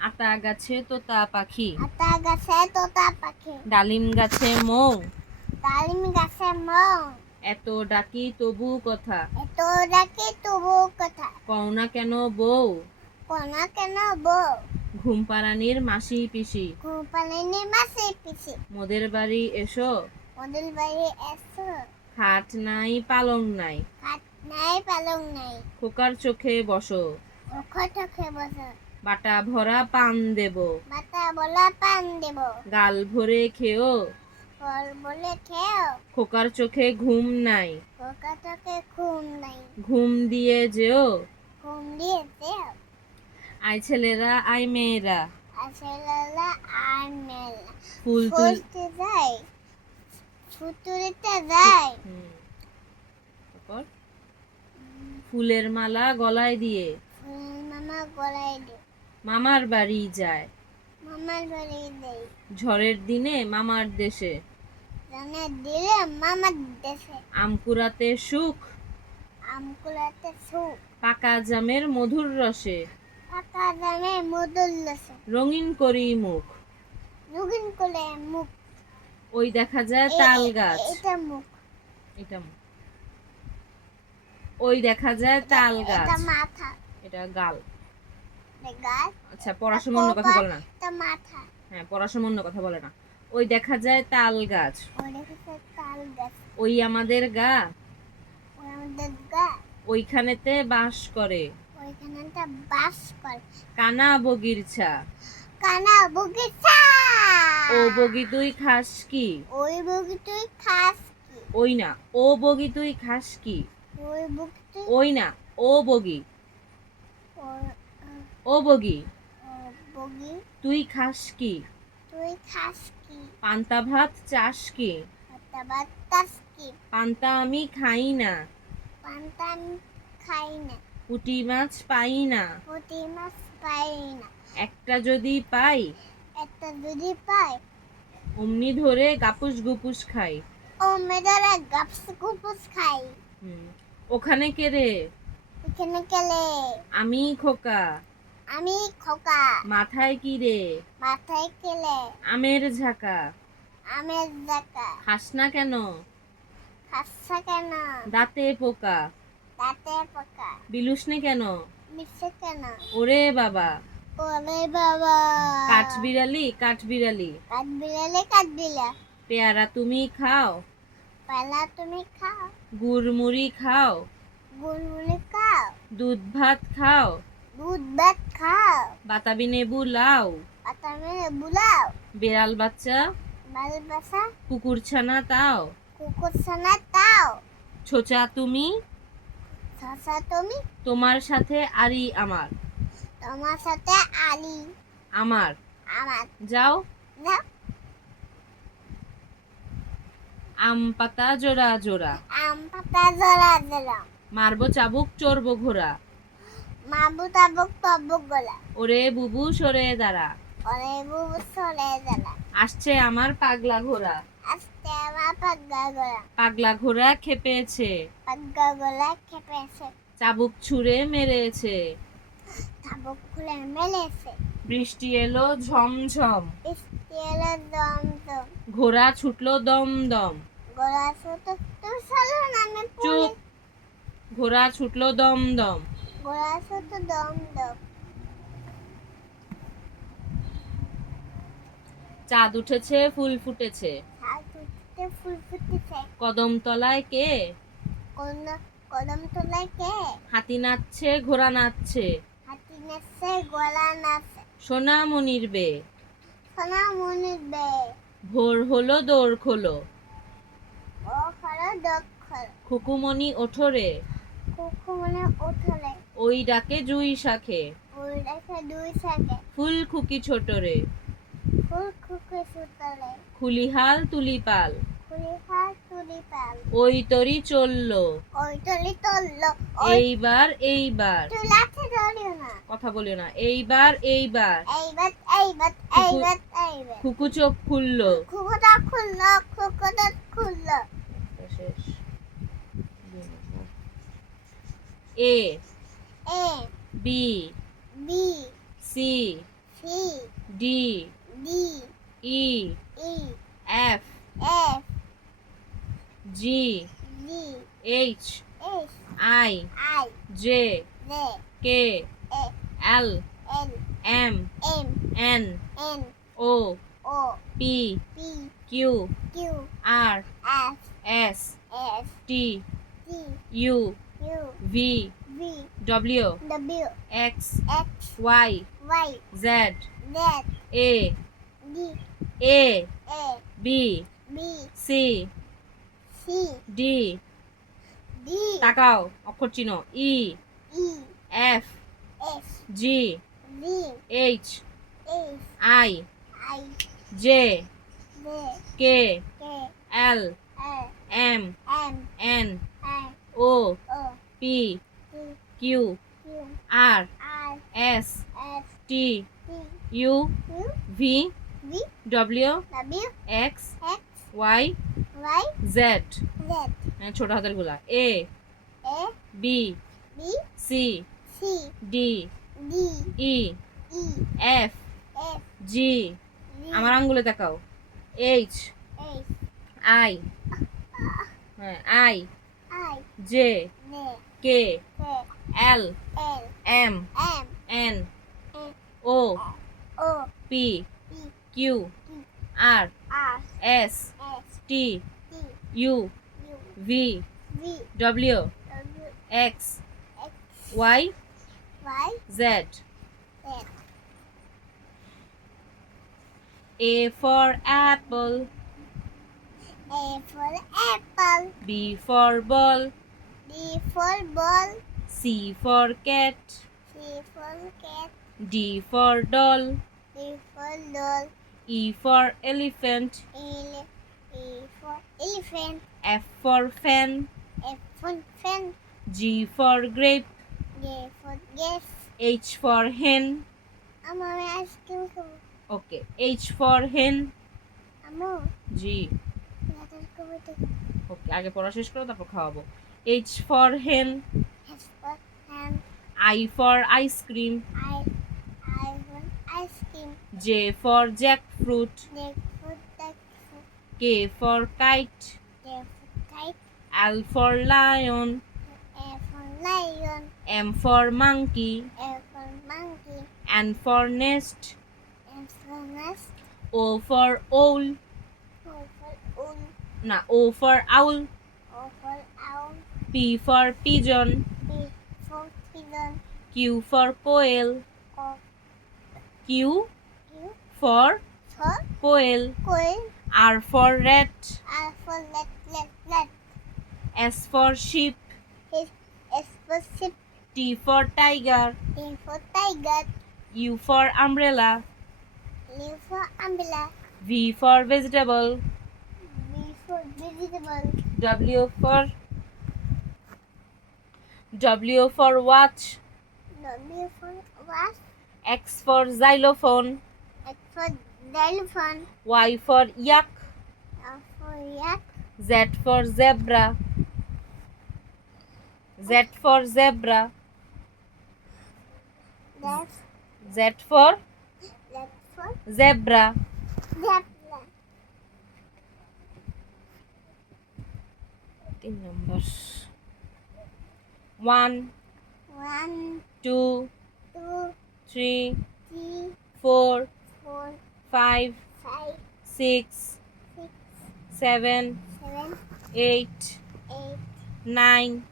আতা গাছে তোতা পাখি, আতা গাছে তোতা পাখি, ডালিম গাছে মৌ, ডালিম গাছে মৌ, এত ডাকি তবু কথা, এত ডাকি তবু কথা, কও না কেন বউ, কোনা কেন বউ, ঘুম পাড়ানির মাসি পিসি, ঘুপালিনি মাসি পিসি, মোদের বাড়ি এসো, ওদের বাড়ি এসো, খাট নাই পালং নাই, খাট নাই পালং নাই, খোকার চোখে বসো, ওখো চোখে বসো, বাটা ভরা পান দেব, বাতা বলা পান দেব, গাল ভরে খেও, ফল বলে খেও, খোকার চোখে ঘুম নাই, ওকা চোখে ঘুম নাই, ঘুম দিয়ে যেও, ঘুম দিয়ে দেও, আয় ছেলেরা আয় মেয়েরা, আসেলা আর মেলা, ফুল তুল ফুলতে যায়, ফুতুরিতে যায়, তারপর ফুলের মালা গলায় দিয়ে, ফুল মামা গলায় দে, মামার বাড়ি যায়, মামার বাড়ি দেয়, ঝড়ের দিনে মামার দেশে, জানে দিলে মামার দেশে, আম কুড়াতে সুখ, আম কুলাতে সুখ, পাকা জামের মধুর রসে, পাকা জামে মধুর লসে, রঙিন করি মুখ, রুগিন কোলে মুখ, ওই দেখা যায় তাল গাছ, এটা মুখ, এটা মুখ। ওই দেখা যায় তাল এটা গাছ, মাথা, এটা গাল। এটা গাছ, আচ্ছা পড়াশোনা অন্য কথা বলে না, এটা মাথা, হ্যাঁ পড়াশোনা অন্য কথা বলে না। ওই দেখা যায় তাল গাছ, ওই দেখেছে তাল গাছ, ওই আমাদের গা, ওই আমাদের গা, ওইখানেতে বাস করে, ওইখানে একটা বাস করে, কানা বগির ছা, কানা বগিচা, ও বগি তুই খাস কি, ওই বগি তুই খাস কি, ওই না ও বগি তুই খাস কি, ওই বগি তুই, ওই না ও বগি, ও- ও বগি ও বগি তুই খাস কি, তুই খাস কি, পান্তা ভাত চাস কি, পাতা বাতাস কি, পান্তা আমি খাই না, পান্তা আমি খাই না, পুঁটি মাছ পাই না, পুঁটি মাছ পাই না, একটা যদি পাই, একটা যদি পাই, অমনি ধরে গাপুস গুপুস খাই। ও মেয়েরা গাপস গুপুস খাই, ওখানে কে রে, এখানে গেলে আমি খোকা, আমি খোকা, মাথায় কি রে, মাথায় গেলে আমের ঝাঁকা, আমের জাকা, খাস না কেন, খাসা কেন, দাঁতে পোকা, দাঁতে পোকা, বিলুসনে কেন, মিশে কেন, ওরে বাবা, ওরে বাবা, কাঠবিড়ালি কাঠবিড়ালি, কাঠবিড়ালে কাঠবিড়া, পেয়ারা তুমি খাও, পালা তুমি খাও, গুড়মুড়ি খাও, গুনগুনি খাও, দুধ ভাত খাও, দুধ ভাত খাও, বাতাবি নেবু লাও, পাতা মেরে বুলাও, বেড়াল বাচ্চা বাল বাসা, কুকুর ছানা তাও, কুকুর ছানা তাও, ছোচা তুমি, শশা তুমি, তোমার সাথে আরি আমার, তোমার সাথে আলি, আমার আমার, যাও, না আম পাতা জোড়া জোড়া, আম পাতা জরা জরা, মারবো চাবুক চড়বো ঘোড়া, মাবু তাবুক তবুক গোলা, ওরে বুবু সরে দাঁড়া, ওরে বুবু সরে জ্বালা, আসছে আমার পাগলা ঘোড়া, আস্তে আমার পাগ্গা গোলা, পাগলা ঘোড়া খেপেছে, পাগ্গা গোলা খেপেছে, চাবুক ছুঁড়ে মেরেছে, তাবুক খুলে মেলেছে, বৃষ্টি এলো ঝমঝম, স্টিলে দম দম, ঘোড়া ছুটলো দম দম, গোলা শুধু তুই চলো না আমি চুপ, ঘোড়া ছুটলো দম দম, গোলা শুধু দম দম, চাঁদ উঠেছে ফুল ফুটেছে, হাত উঠতে ফুল ফুটেছে, কদম তলায় কে, কোন কদম তোলায় কে, হাতি নাচছে ঘোড়া নাচছে, হাতি নাচছে গোলা নাচছে, সোনামণির বে, সোনা মনির বে, ভোর হলো দৌড় খোলো, ও হলো দক্ষর, খুকুমণি ওঠরে, কুকু মনে উঠলে, ওই ডাকে জুই শাখে, ওই রেখে দুই সাথে, ফুল খুকি ছোটরে, ফুল খুকে সুতলে, খুলিহাল তুলিপাল, খুলি হাত তুলি পাল, ওই তরি চললো, ওই তলি তললো, ওই এইবার এইবার, তুই লাঠি ধরিও না, কথা বলিও না, এইবার এইবার, এইবার এইবার এইবার এইবার, খুকু চোখ খুললো, খুকুটা খুললো, খুকুটা খুললো, শেষ। A A B B C C D D E E F F G G H H I I J J K A L L M M N N O O P P Q Q R F S S T T U U V V W W X X Y Y Z Z A D A A B B C C D D তাকাও অক্ষর চিহ্ন ই E F F G G H H I I J J K K L L M M N N O O P P Q Q R R S S T T U U V V W W X X Y Y Z Z ছোট হাতের গুলা A A B B C C D D E E F F G G আমার আঙ্গুলে তাকাও H H I হ্যাঁ I I J J K K L L M M N N O O P P Q Q R R S S T T U U V V W W X X Y Y Z Z A for apple, A for apple, B for ball, B for ball, C for cat, C for cat, D for doll, D for doll, E for elephant, E for elephant, F for fan, F for fan, G for grape, G for guest. H for hen. আমার ice cream খাবো Okay, H for hen. Amu G. রাতের কবিতা Okay, আগে পড়া শেষ করো তারপর খাওয়াবো। H for hen, has for hand I for ice cream, I want ice cream. J for jackfruit, J for duck, K for kite, J for kite, L for lion, A for lion, M for monkey, A for monkey, N for nest, N for nest, O for owl, O for owl, না O for owl, O for owl, P for pigeon, P for pigeon, Q for quail, O Q Q for for quail, quail, R for rat, R for rat, S for sheep, S for sheep, T for tiger, T for tiger, U for umbrella, U for umbrella, V for vegetable, V for vegetable, W for watch, W for watch, X for xylophone, X for xylophone, Y for yak, R for yak, Z for zebra, Z for zebra, that's Z for that's for zebra. zebra. 3 numbers. 1, 1, 2, 2, 3, 3, 4, 4, 5, 5, 6, 6, 7, 7, 8, 8, 9,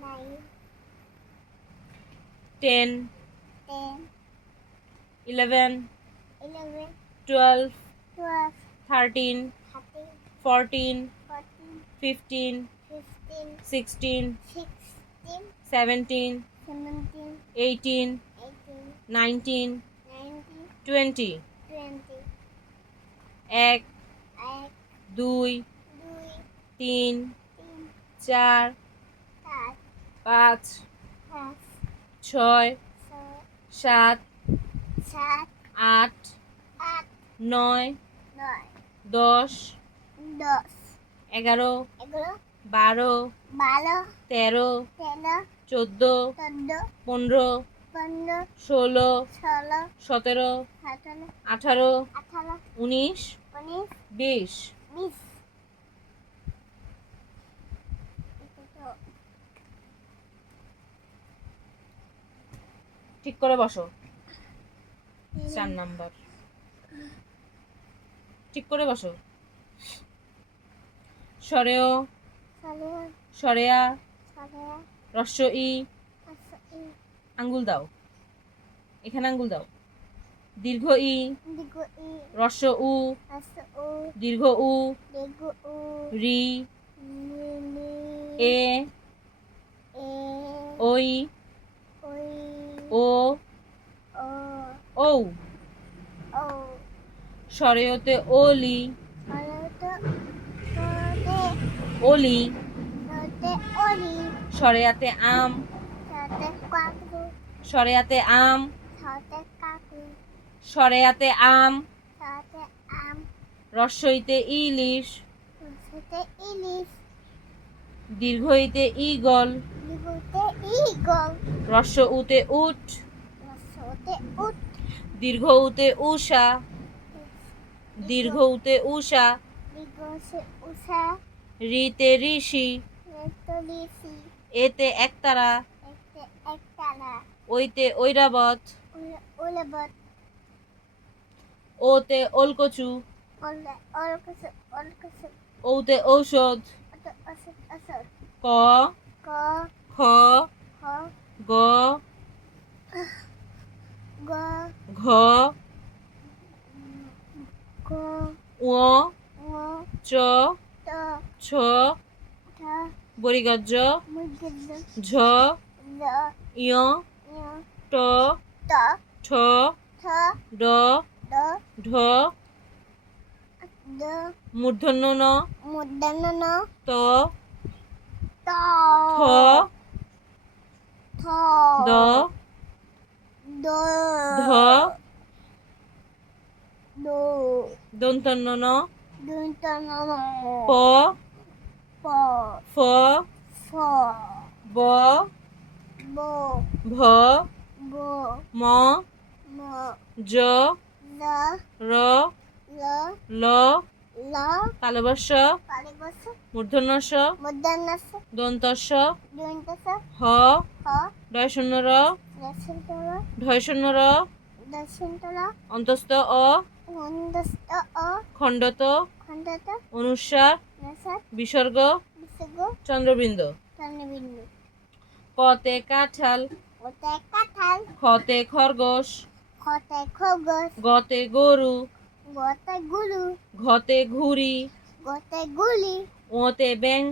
9, 10, 10, 11, 11, 12, 12, 13, 13, 14, 14, 15, 15, 16, 16, 17, 17, 18, 18, 19, 19, 20. 20, 1, 1, 2, 2, 3, 3, 4, 4, 5, 5, 6, 6, 7, 7, 8, 8, 9, 9, 10, 10, 11, 11, 12, 12, 13, 13, 14, 14, 15, 15 16 16 17 17 18 18 19 19 20 20 ঠিক করে বসো 4 number ঠিক করে বসো সরেও সরেয়া রস্য ই আঙ্গুল দাও এখানে আঙ্গুল দাও দীর্ঘ ই রস্য উ দীর্ঘ উ রি এ ওই ও ঔ সরেয়তে ওলি ওলি সরেয়াতে আম সরেয়াতে আম সরেয়াতে আম রস্যইতে ইলিশ দীর্ঘইতে ঈগল রস্য উতে উট দীর্ঘ উতে উষা দীর্ঘ উতে উষা রিতে ঋষি এতে একতারা ওইতে ঐরাবত ওতে ওলকচু ওতে ঔষধ ক খ গ ঘ ও চ ছ বরিগজ্জ ঝ ইয় ট ঠ ড ঢ মূর্ধন্য ন ত থ দ ধ দন্তন্য ন প ফ ব ভ ম জ র ল তালবস্য মূর্ধন্যস্য দন্তস্য হ ডয়শূন্য র ঢয়শূন্য র অন্তস্থ অ খণ্ডত অনুস্বার বিসর্গ চন্দ্রবিন্দু কতে কাঁঠাল খতে খরগোশ গতে গরু ঘতে ঘুড়ি ওতে ব্যাং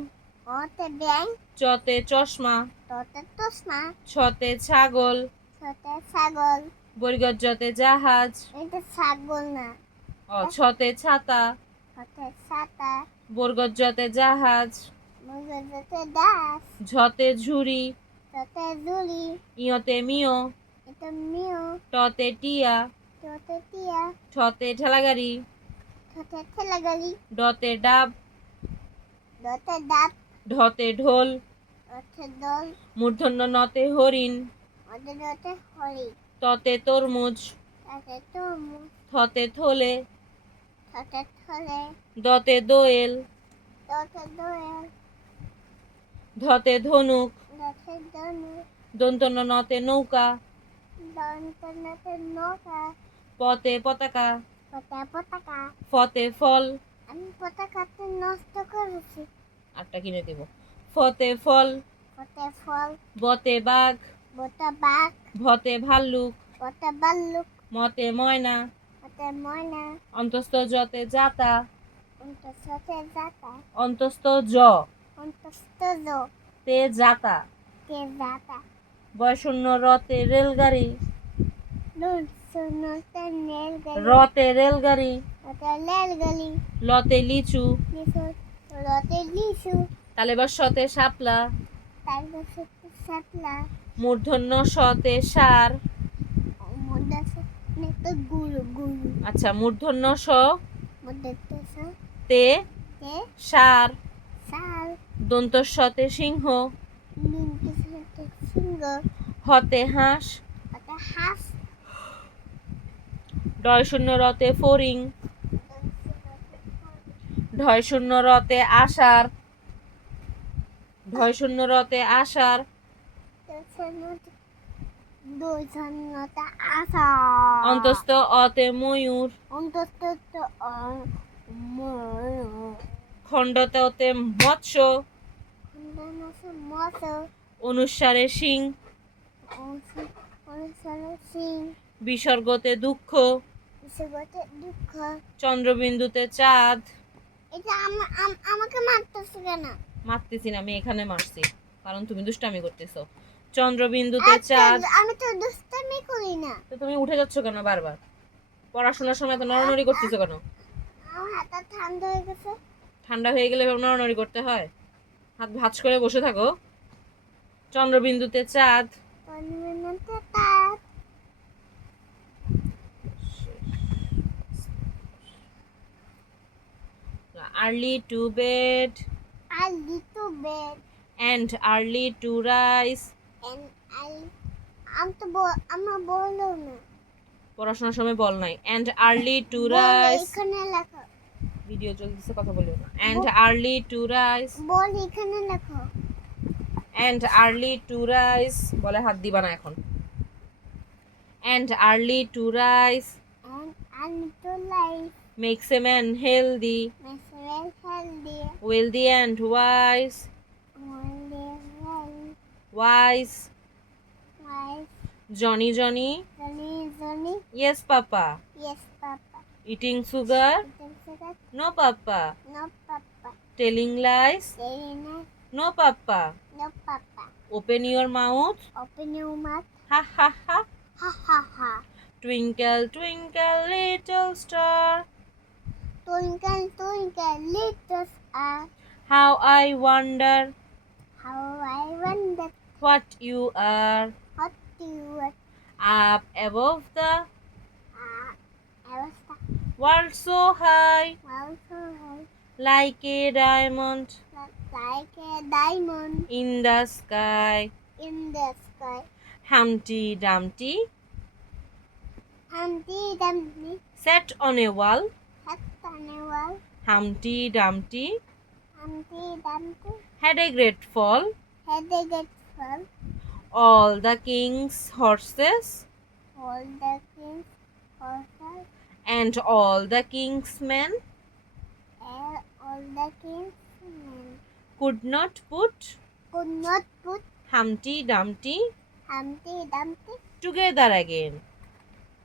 চতে চশমা ছতে ছাগল বর্গজতে জাহাজ ছতে ছাতা বর্গজতে জাহাজ ঝতে ঝুড়ি ইয়তে মিয় টতে টিয়া ঠতে ঠেলাগাড়ি ডতে ডাব ঢতে ঢোল মূর্ধন্য নতে হরিণ ততে তরমুজ থতে থলে দতে দোয়েল ধতে ধনুক দন্তন্য নতে নৌকা পতে পতাকা ফতে ফল আমি পতাকাতে নষ্ট করেছি আটটা কিনে দেব ফতে ফল বতে বাঘ ভতে ভাল্লুক মতে ময়না অন্তস্থ জতে জাতা অন্তস্থ জ তে জাতা বয়শূন্য রতে রেলগাড়ি রতে রেলগাড়ি লতে লিচু তালেবস্যতে শাপলা মূর্ধন্য সতে সার আচ্ছা মূর্ধন্য স তে সার দন্তস্বতে সিংহ হতে হাঁস হাঁস ডয় শূন্য রতে ফড়িং, ঢয় শূন্য রতে আষাঢ়, ঢয় শূন্য রতে আষাঢ়, দুই শূন্যতা আসা অন্তস্থ অতে ময়ূর, অন্তত খণ্ডততে মৎস্য, মত অনুসারে সিং, অনুসরণ সিং বিসর্গতে দুঃখ, বিশ্বগতে দুঃখ। চন্দ্রবিন্দুতে চাঁদ। এটা আমাকে মারতেছে কেন? মারতেছি না, আমি এখানে মারছি কারণ তুমি দুষ্টামি করতেছো। চন্দ্রবিন্দুতে চাঁদ। আমি তো দুষ্টামি করি না। তো তুমি উঠে যাচ্ছ কেন বারবার? পড়াশোনার সময় তো নড়ানড়ি করতেছো কেন? আমার হাতটা ঠান্ডা হয়ে গেছে। ঠান্ডা হয়ে গেলে এভাবে নড়ানড়ি করতে হয়? হাত ভাঁজ করে বসে থাকো। চন্দ্রবিন্দুতে চাঁদ। Early to bed Early to bed and early to rise. and আমরা বললো না। পড়াশোনার সময় বল নাই। And early to বলো rise. এখানে লেখো। ভিডিও চলতেছে, কথা বলিও না। And early to rise. বল এখানে লেখো। And early to rise. বলে হাত দিবা না এখন। And early to rise And early to life makes a man healthy, makes well healthy. wealthy and wise. Only well Wise. wise. Johnny, Johnny. Johnny. Yes, Papa. Yes, Papa. Eating sugar? Sugar. No, Papa. No, Papa. Telling lies? Saying no. No, Papa. No, Papa. Open your mouth. Open your mouth. Ha ha ha. Ha ha ha. Twinkle, twinkle, little star. Twinkle, twinkle, little star. How I wonder How I wonder what you are. what you are. Up above the I was world so high, also like a diamond like a diamond in the sky. in the sky. Humpty Dumpty Humpty Dumpty sat on a wall. sat on a wall. Humpty Dumpty Humpty Dumpty had a great fall. had a great fall. All the king's horses All the king's horses and all the king's men and all the king's men could not put could not put Humpty Dumpty Humpty Dumpty together again.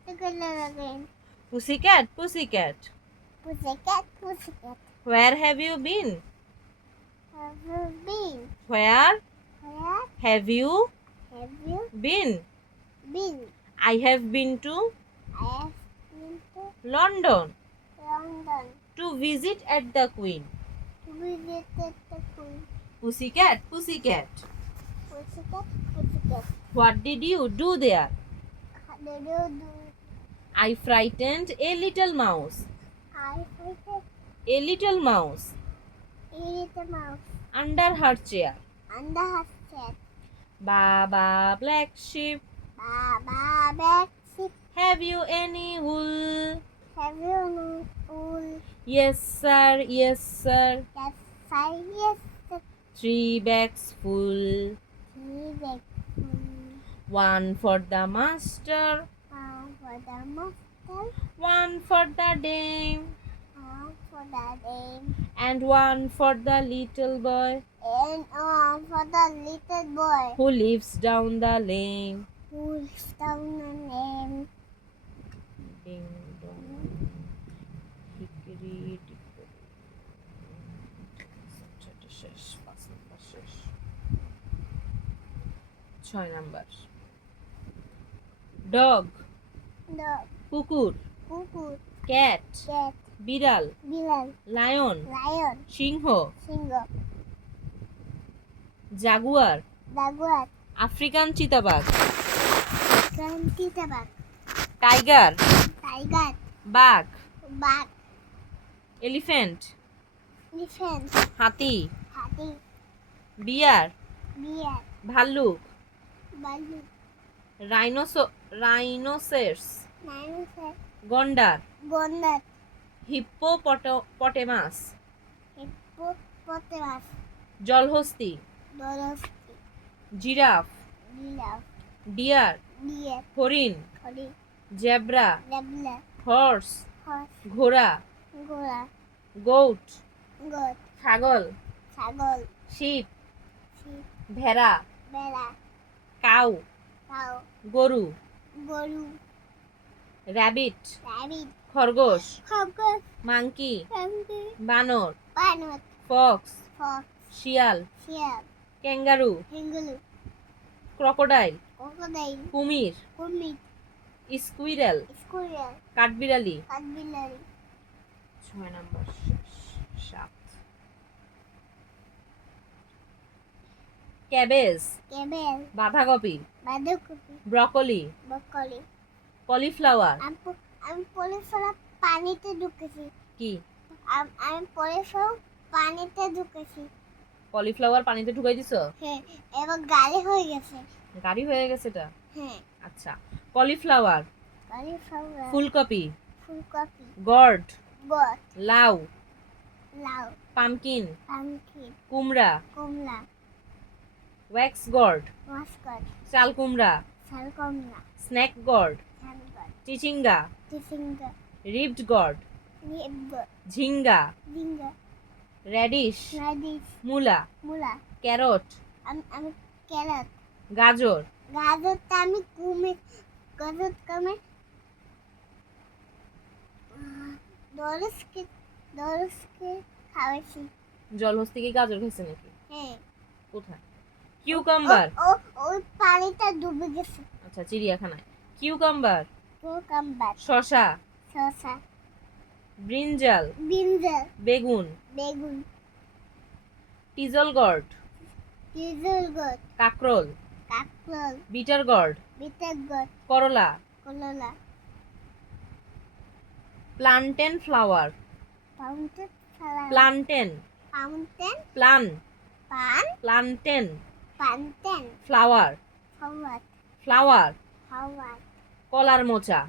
together again. Pussycat, pussycat, Pussycat, pussycat, where have you been? have you been? Where Where have you have you been? been? I have been to I have been to London London to visit at the Queen. to visit the Queen. Pussycat, pussycat, Pussycat, pussycat, what did you do there? how did you do? I frightened a little mouse. I frightened A little mouse a little mouse under her chair. under her chair. Baba, black sheep, Baba, black sheep, have you any wool? have you no wool? Yes, sir, yes, sir. Yes, sir, yes, sir. 3 bags full. Three bags full. One for the master, One for the master, one for the dame, one for the dame, and one for the little boy and one for the little boy who lives down the lane. who is down the name. Ding dong, hickory dickory. এটা শেষ, 5 number শেষ। 6 number. Dog, Dog, কুকুর, কুকুর, cat, cat, বিড়াল, বিড়াল, lion, lion, সিংহ, সিংহ, Jaguar, jaguar, African চিতাবাঘ, চিতাবাঘ, tiger, tiger, বাঘ, বাঘ, এলিফ্যান্ট, elephant, হাতি, হাতি, বিয়ার, বিড়াল, ভাল্লুক, ভাল্লুক, রাইনোসেরস, Dinosaur. গন্ডার, Gondar. Hippopotamus, Hippopotamus. জলহস্তী, Dolphin. Giraffe, Giraffe. Deer, Deer. হরিণ, Hori. Zebra, Zebra. Horse, Horse. ঘোড়া, Gora. Goat, Goat. ছাগল, ছাগল. Sheep, Sheep. ভেড়া, বেড়া. Cow, Cow. গরু, গরু. Rabbit, Rabbit. খরগোশ, খরগোশ. Monkey, Monkey. বানর, বানর. Fox, Fox. শিয়াল, শিয়াল. Kangaroo, kangaroo. Crocodile, crocodile. কুমির, কুমির. Squirrel, squirrel. কাঠবিড়ালি। কাঠবিড়ালি. 6 নাম্বার শেষ। 7 ক্যাবেজ, ক্যাবেল. বাঁধাকপি, বাঁধাকপি. Broccoli, broccoli. কলিফ্লাওয়ার। আমি পরে সব পানিতে ঢুকেছি। কি আমি পরে সব পানিতে ঢুকেছি। কলিফ্লাওয়ার পানিতে ঢুকাই দিছো? হ্যাঁ, এবার গাড়ি হয়ে গেছে। গাড়ি হয়ে গেছে এটা? হ্যাঁ। আচ্ছা, কলিফ্লাওয়ার, কলিফ্লাওয়ার. ফুলকপি, ফুলকপি. গর্ড, বট. লাউ, লাউ. Pumpkin, pumpkin. কুমড়া, কমলা. Wax gourd, Muscat. চাল কুমড়া, শালকমলা. Snack gourd, শালগট. চিচিঙ্গা, চিচিঙ্গা. রিবড গর্ড, রেব. ঝিঙ্গা, ডিঙ্গা. র্যাডিশ, রাডিশ. মূলা, মূলা. ক্যারট, আমি ক্যারট. গাজর, গাজরটা আমি গাজর দরসকে খাওয়াইছি। জলহস্তি কি গাজর খাইছে নাকি? হ্যাঁ। কোথায়? কিউকাম্বার। ওই পানিটা ডুবে গেছে। আচ্ছা, চিড়িয়াখানায়। Cucumber, cucumber. শসা, শসা. Brinjal, brinjal. বেগুন, বেগুন. Teasel gourd, chisel got. কাকরোল, কাকরোল. Bitter gourd, bitter got. করলা, কললা. Plantain flower, fountain flower. Plantain, fountain. Plan, pan. Plantain, পান্টেন. Flower, flower. ফ্লাওয়ার, ফ্লাওয়ার. কলার মোচা,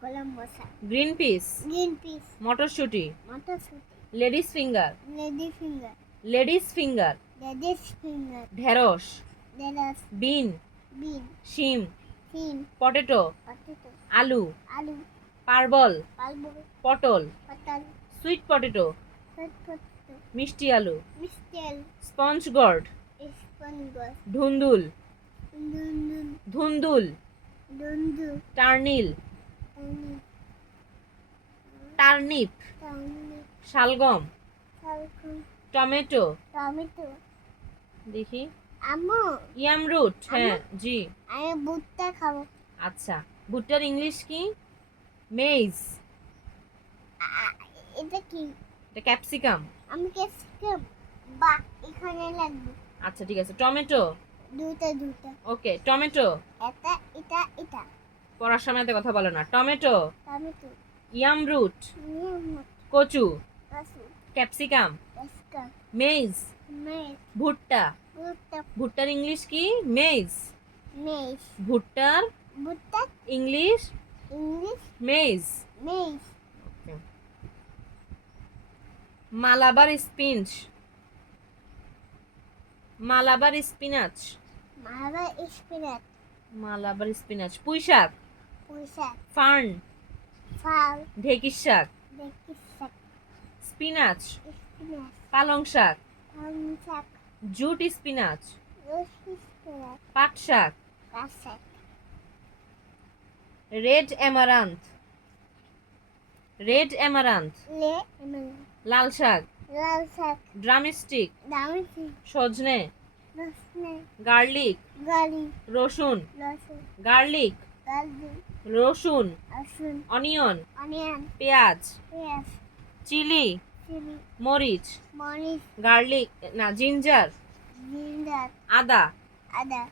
কলম্বোসা. Green peas, green peas. মটরশুঁটি, মটরশুঁটি. Ladies finger, lady finger. Ladies finger, ladies finger. ঢেঁড়স, ঢেঁড়স. বিন, বিন. শিম, সিম. Potato, potato. আলু, আলু. পারবল, পালবুল. পটল, পটল. Sweet potato, potato. মিষ্টি আলু, মিষ্টি আলু. Sponge gourd, sponge. ধুন্দুল, দুন্দুল. ধুন্দুল, দুন্দু. Turnip, turnip, turnip. শালগম, শালগম. Tomato, tomato. দেখি, আম্মু, ইয়াম রুট। হ্যাঁ জি। আমি ভুট্টা খাবো। আচ্ছা, ভুট্টার ইংলিশ কি? মেইজ। এটা কি? এটা ক্যাপসিকাম। আমি ক্যাপসিকাম বা এখানে লাগবে। আচ্ছা ঠিক আছে, টমেটো। দুটা. Okay, tomato. এটা পড়ার সময় এত কথা বলো না। Tomato, tomato. ইয়াম রুট, নিমক. কচু, কাসু. Capsicum, capsicum. Maize, maize. ভুট্টা। ভুট্টা. ভুট্টার ইংলিশ কি? মেইজ। মেজ. ভুট্টার ভুট্টা English English maize. Maize. Malabar spinach, Malabar spinach, মালা স্পিনাচ. মালাবার স্পিনাচ, পুঁই শাক, পুঁইশাক. Fern, fern. ঢেঁকির শাক, দেখিস শাক. Spinach, spinach. পালং শাক, পালং শাক. জুট স্পিনাচ, রসি স্পিনাচ. পাট শাক, কাঁচা. রেড অ্যামারান্থ, রেড অ্যামারান্থ, লে এমন. লাল শাক, লাল শাক. ড্রামস্টিক, দামিছি. সজনে, রসনে. Garlic, garlic. রসুন, লসুন. Garlic, garlic. রসুন, রসুন. Onion, onion. পেঁয়াজ, পেঁয়াজ. Chilli, chilli. মরিচ, মরিচ. গার্লিক না জিঞ্জার, জিঞ্জার. আদা, আদা.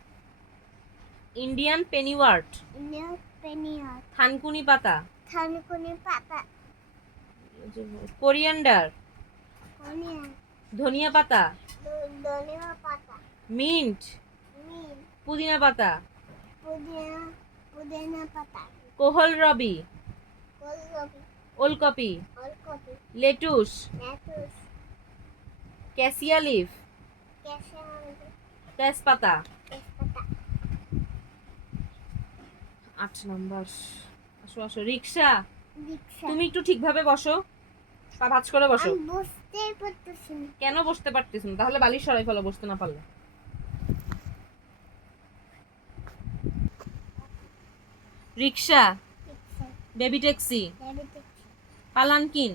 Indian pennywort, Indian pennywort. থানকুনি পাতা, থানকুনি পাতা. Coriander, onion. ধনিয়া পাতা, ধনিয়া পাতা. Mint, mint. পুদিনা পাতা, পুদিনা. পুদিনা পাতা, কোহলরবি, ফুলকপি, ওলকপি, ওলকপি, lettuce, lettuce, cassia leaf, capsicum, তেজপাতা। তেজপাতা, 8 নাম্বার। আসো আসো, রিক্সা। রিক্সা। তুমি একটু ঠিকভাবে বসো, পা ভাঁজ করে বসো। আমি বুঝতেই পারতেছি না। কেন বসতে পারতেছ না? তাহলে বালিশ সরাই ফেলো বসতে না পারলে। Rickshaw, rickshaw, baby taxi, baby taxi, palanquin,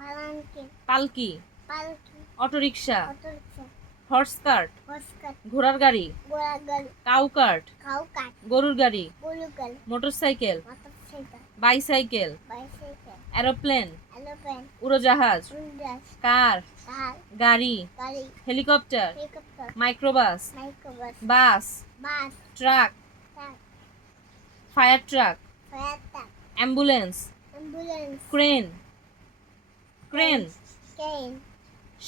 palanquin, পালকি, পালকি, autorickshaw, autorickshaw, horse cart, horse cart, ঘোড়ার গাড়ি, ঘোড়াগাড়ি, কাউ কার্ট, কাউকাট, গরুর গাড়ি, বুলুগাল, motorcycle, motorcycle, bicycle, bicycle, aeroplane, aeroplane, উড়োজাহাজ, উড়োজাহাজ, কার, কার, গাড়ি, গাড়ি, helicopter, helicopter, microbus, microbus, bus, bus, truck, truck, fire truck, fire truck, ambulance, ambulance, crane, crane, train,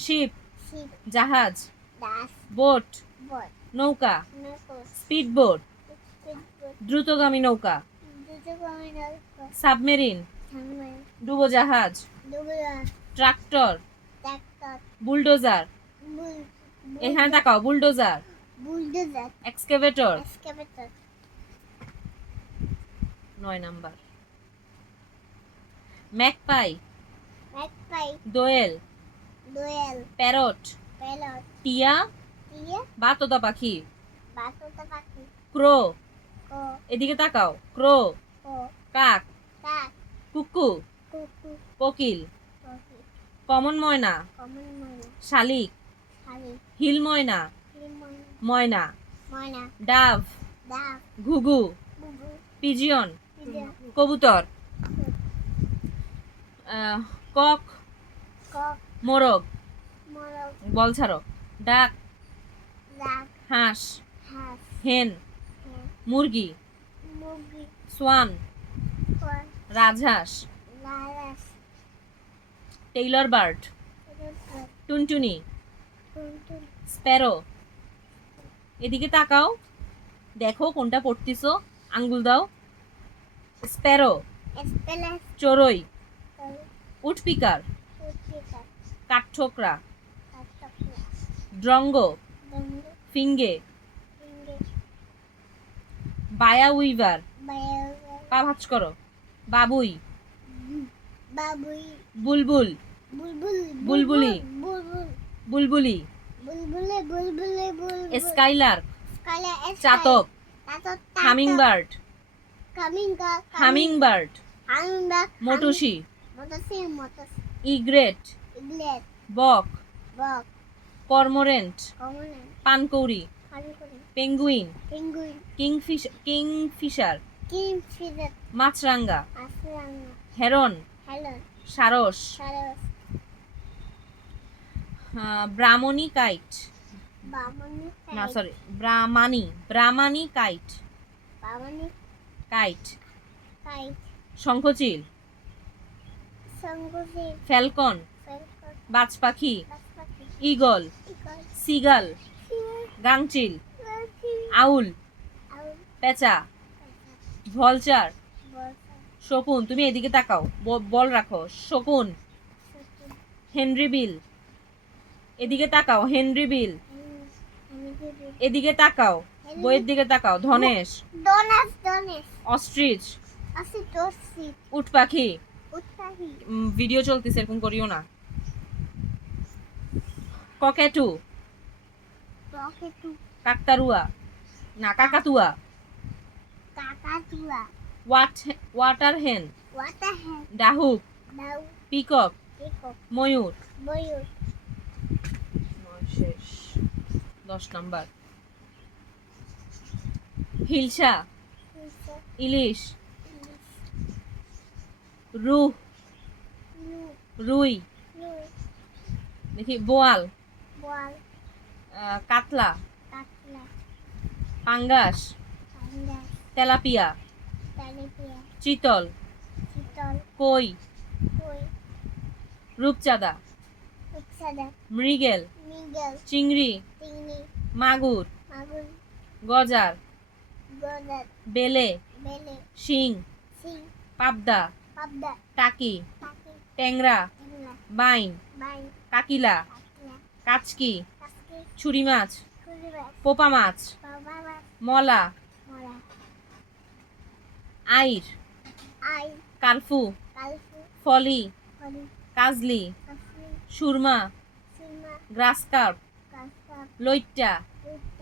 ship, ship, জাহাজ, দাস, বোট, বোট, নৌকা, নৌকো, স্পিড বোট, স্পিডবোট, দ্রুতগামী নৌকা, দ্রুতগামী নৌকো, সাবমেরিন, সাবমেরিন, ডুবোজাহাজ, ডুবুজাহাজ, ট্রাক্টর, ট্রাক্টর, বুলডোজার। এখানে তাকাও, bulldozer, bulldozer, excavator. Excavator, 9 number. Magpie, magpie, দোয়েল, দোয়েল, প্যারট, প্যারট, টিয়া টিয়া, বা তোতা পাখি, বাতুতা পাখি, ক্রো, কো, এদিকে তাকাও, ক্রো, কো, কাক, কাক, কুকু, কুকু, কোকিল, ককি, কমন ময়না, কমন ময়না, শালিক, শালিক, হিল ময়না, হিময়না, ময়না, ময়না, ডাভ, ডাক, ঘুঘু, বুবু, পিজিয়ন, পিজন, কবুতর, কক, কক, মোরগ, মোরগ, বল ছাড়ো, ডাক, ডাক, হাঁস, হাঁস, হেন, হ্যাঁ, মুরগি, মুরগি, সোয়ান, কোয়াল, রাজহাঁস, লালাস, টেইলর বার্ড, রুদ্র, টুনটুনি, টুনটুন, স্প্যারো। এদিকে তাকাও, দেখো কোনটা পড়তিছো, আঙ্গুল দাও। স্প্যারো, এসপেলাস, চড়ুই, কল, উটপিকার, উটপিকা, কাঠঠোকরা, কাঠঠোকরা, ড্রঙ্গ, দঙ্গ, ফিঙ্গে, ফিঙ্গে, বায়া উইভার, বায়োগার, পা ভাঁজ করো, বাবুই, বাবুই, বুলবুল, বুলবুল, বুলবুলি, বুলবুল, বুলবুলি, বুলবুলে, বুলবুলে, বুলবুল, স্কাইলার্ক, স্কাইলা, চাতক, চাতক, হামিংবার্ড, কামিংগা, হামিংবার্ড, হামিংগা, মটুসি, মটসি, মটস, ইগ্রেট, ইগলেট, বক, বক, কর্মোরেন্ট, কমনে, পানকৌড়ি, হারিকরি, penguin, penguin, kingfisher, kingfisher, মাছরাঙ্গা, আসরাঙ্গা, হেরন, হ্যালন, সারস, সারস, ব্রাহ্মণী কাইট, বামনি, না সরি, ব্রাহ্মাণী কাইট, বামনি, কাইট, কাইট, শঙ্খচিল, সঙ্গসি, ফ্যালকন, ফেলকন, বাজ পাখি, বাসপাখি, ঈগল, ইকল, সিগাল, শিয়ার, গাংচিল, লাঠি, আউল, আউল, পেঁচা, ভলচার, বলসা, শকুন। তুমি এদিকে তাকাও, বল রাখো, শকুন, সতুন, হেনরি বিল, এদিকে তাকাও, হেনরি বিল, আমি দিবি, এদিকে তাকাও, বইয়ের দিকে তাকাও, ধনেশ, ডোনাস, ডোনেস, অস্ট্রিচ, আসি দোসি, উট পাখি। উৎসাহী, ভিডিও চলতেছে, এরকম করিও না। ককেটু, রকেটু, কাকতারুয়া, না কাকাতুয়া, কাকাতুয়া, ওয়াটার হেন, ওয়াটারহেড, ডাহুক, দাউ, পিকক, পিকক, ময়ূর। ময়ূর, শেষ। 10 নাম্বার। হিলসা, হিলসা, ইলিশ, ইলিশ, রুহ, লু, রুই, লুই, দেখি বোয়াল, বোয়াল, কাতলা, কাতলা, পাঙ্গাস, পাঙ্গাস, তেলাপিয়া, তেলাপিয়া, চিতল, চিতল, কই, কই, রূপচাঁদা, রূপসাদা, মৃগেল, মৃগেল, চিংড়ি, চিংড়ি, মাগুর, মাগুর, গজার, গদার, বেলে, বেলে শিং, সিং পাবদা, পাবদা টাকি, টাকি ট্যাংরা, টেংরা বাইন, বাই কাকিলা, কাকলা কাচকি, কাসকি ছুরি মাছ, কুড়িবাস পোপা মাছ, বাবা মাছ মলা, মরা আইর, I কালফু, কালফু Fali, Hari Kajli, কাসলি Surma, Sima glass carp, কাসকাপ লইট্টা,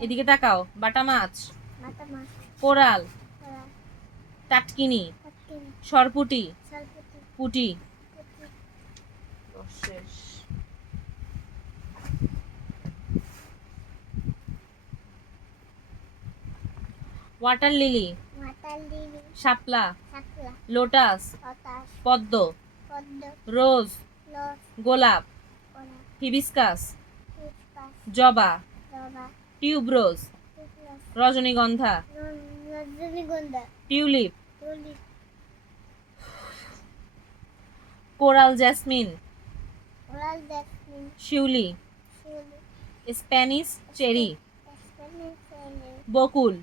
এদিকে তাকাও, বাটা মাছ, মাতা মাছ কোরাল, করা টাটকিনি, কাটকিন সরপুটি, সলপুটি পুটি। পুটি শেষ। ওয়াটার লিলি, মাতাল লিলি শাপলা, শাপলা লোটাস, হতাশ পদ্ম, পদ্ম রোজ, লস গোলাপ, কলা হিবিস্কাস, পুষ্পাস জবা, জবা টিউবরোজ, টুকলাস রজনীগন্ধা, রজনীগন্ধা tulip, tulip coral jasmine, coral jasmine শিউলি, শিউলি স্প্যানিশ চেরি, স্প্যানিশ চেরি বকুল,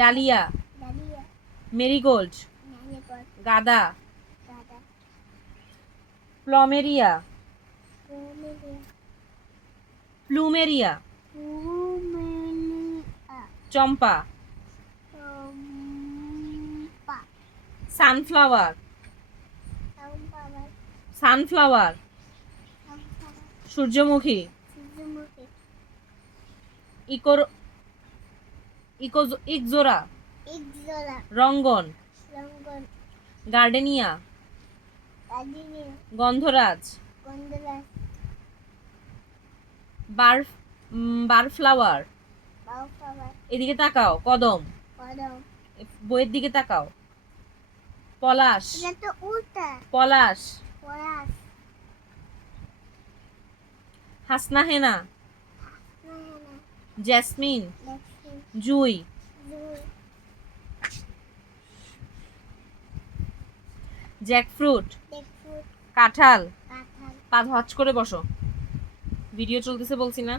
ডালিয়া, ডালিয়া মেরিগোল্ড, ম্যারিগোল্ড গাঁদা, গাঁদা প্লমেরিয়া, প্লুমেরিয়া প্লুমেরিয়া, প্লুমেরিয়া চম্পা, চম্পা সানফ্লাওয়ার, চম্পাবার সানফ্লাওয়ার, চম্পাবার সূর্যমুখী, সূর্যমুখী ইকোর, ইকজোরা, ইকজোড়া রঙ্গন, লঙ্গন গার্ডেনিয়া, গার্ডিনিয়া গন্ধরাজ, গন্ধরাজ বারফ্লাওয়ার, বাউফ্লাওয়ার এদিকে তাকাও, কদম, কদম বইয়ের দিকে তাকাও, পলাশ, এটা তো উল্টা পলাশ, পলাশ হাসনা হেনা, নাহানা জেসমিন, লেক্সি জুই, জুই জ্যাকফ্রুট, দেখফুট কাঁঠাল, কাঁঠাল পা হজ করে বসো, ভিডিও চলতেছে বলছি না,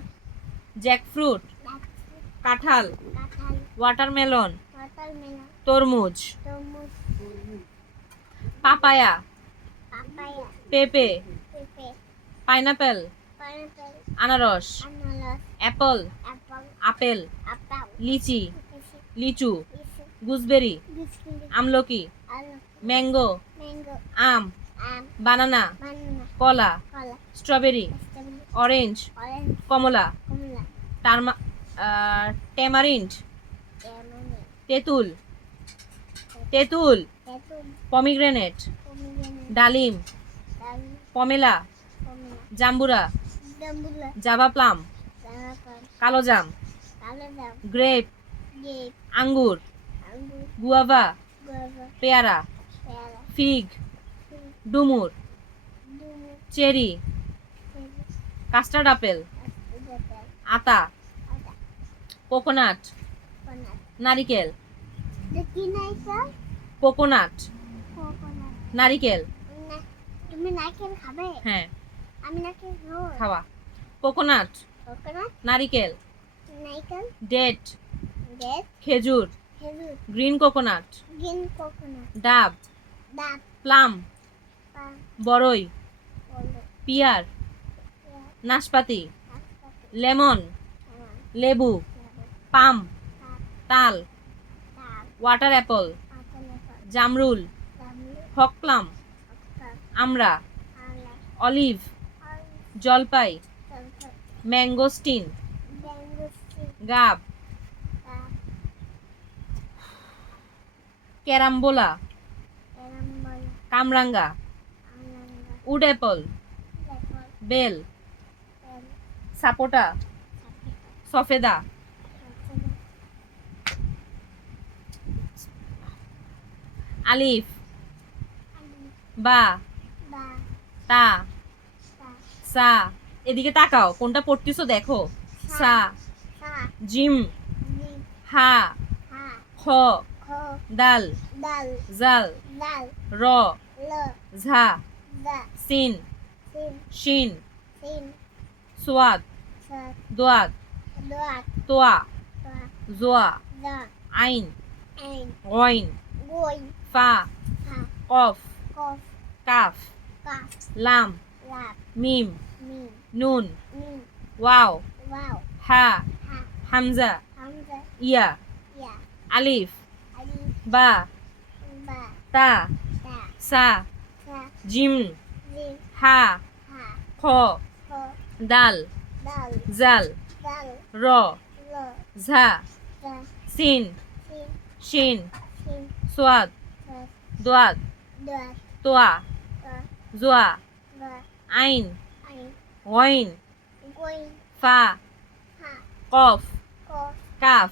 জ্যাকফ্রুট, লাক্সি কাঁঠাল, কাঁঠাল ওয়াটারমেলন, ওয়াটারমেলন তরমুজ, তরমুজ পাপায়া, পাপায়া পেঁপে, পেঁপে পাইনাপেল, পাইনাপেল আনারস, আনারস অ্যাপল, অ্যাপল আপেল, আপেল লিচি, লিচি লিচু, লিচু গুজবেরি, গুসগুলি আমলকি, আলু ম্যাঙ্গো, ম্যাঙ্গো আম, আম বানানা, বানানা কলা, কলা স্ট্রবেরি, স্ট্রবেরি অরেঞ্জ, অরেঞ্জ কমলা, কমলা ট্যামারিন্ড, লেমন তেঁতুল, তেঁতুল, তেঁতুল পমিগ্রেনেট, পমিগ্রেনেট ডালিম, ডাল পমেলা, কমলা জাম্বুরা, জাম্বুলা জাভা প্লাম, জানাপান কালো জাম, কালো জাম গ্রেপ, গেপ আঙ্গুর, আঙ্গুর গুয়াভা, গুয়াভা পেয়ারা, পেয়ারা ফিগ, ফুল ডুমুর, ডুমুর cherry, cherry custard apple, apple আতা, আদা কোকোনাট, কোকোনাট নারিকেল, কি নাইকেল কোকোনাট, কোকোনাট নারিকেল, না তুমি নারকেল খাবে হ্যাঁ আমি নারকেল খাবো খাওয়া, কোকোনাট, কোকোনাট নারিকেল, নারকেল ডেট, ডেট খেজুর, খেজুর গ্রিন কোকোনাট, গ্রিন কোকোনাট ডাব, ডাব প্লাম, পাম বড়ই, বলো পিয়ার, নাশপাতি, নাশপাতি লেমন, লেমন লেবু, লেবু পাম, পাম তাল, তাল ওয়াটার অ্যাপল, আপেল আপেল জামরুল, জামরুল হক প্লাম, অক্টার আমড়া, আমলা অলিভ, অরেঞ্জ জলপাই, জলপাই ম্যাঙ্গোস্টিন, ম্যাঙ্গোস্টিন গাব, ডাব ক্যারাম্বোলা, এরাম্বল কামরাঙ্গা, আমলাঙ্গা উড অ্যাপল, লেপল বেল, পেল সাপোটা, সাপিটা সফেদা, সফেদা আলিফ, আলু বা, বা তা, তা সা, এদিকে তাকাও, কোনটা পড়তেছো দেখো, সা, সা জিম, জি হা, হা খ, খ দাল, দাল জাল, দাল র, ল ঝা, দা সিন, সিন শিন, সিন সোয়াদ, সাত দোয়াদ, দোয়াত তোয়া, তোয়া জোয়া, দা আইন, and গইন going ফা ha কফ cough কাফ calf লাম lap মিম me নুন me ওয়াও wow হা ha হামজা hamza ইয়া ya আলিফ ali বা ba তা da সা sa জিম zim হা ha খ ho দাল dal জাল dal র lo ঝা da সিন sin শিন sin সোয়াদ sa দোয়াদ dot তোয়া da জোয়া ba আইন I গইন going ফা ha কফ cough কাফ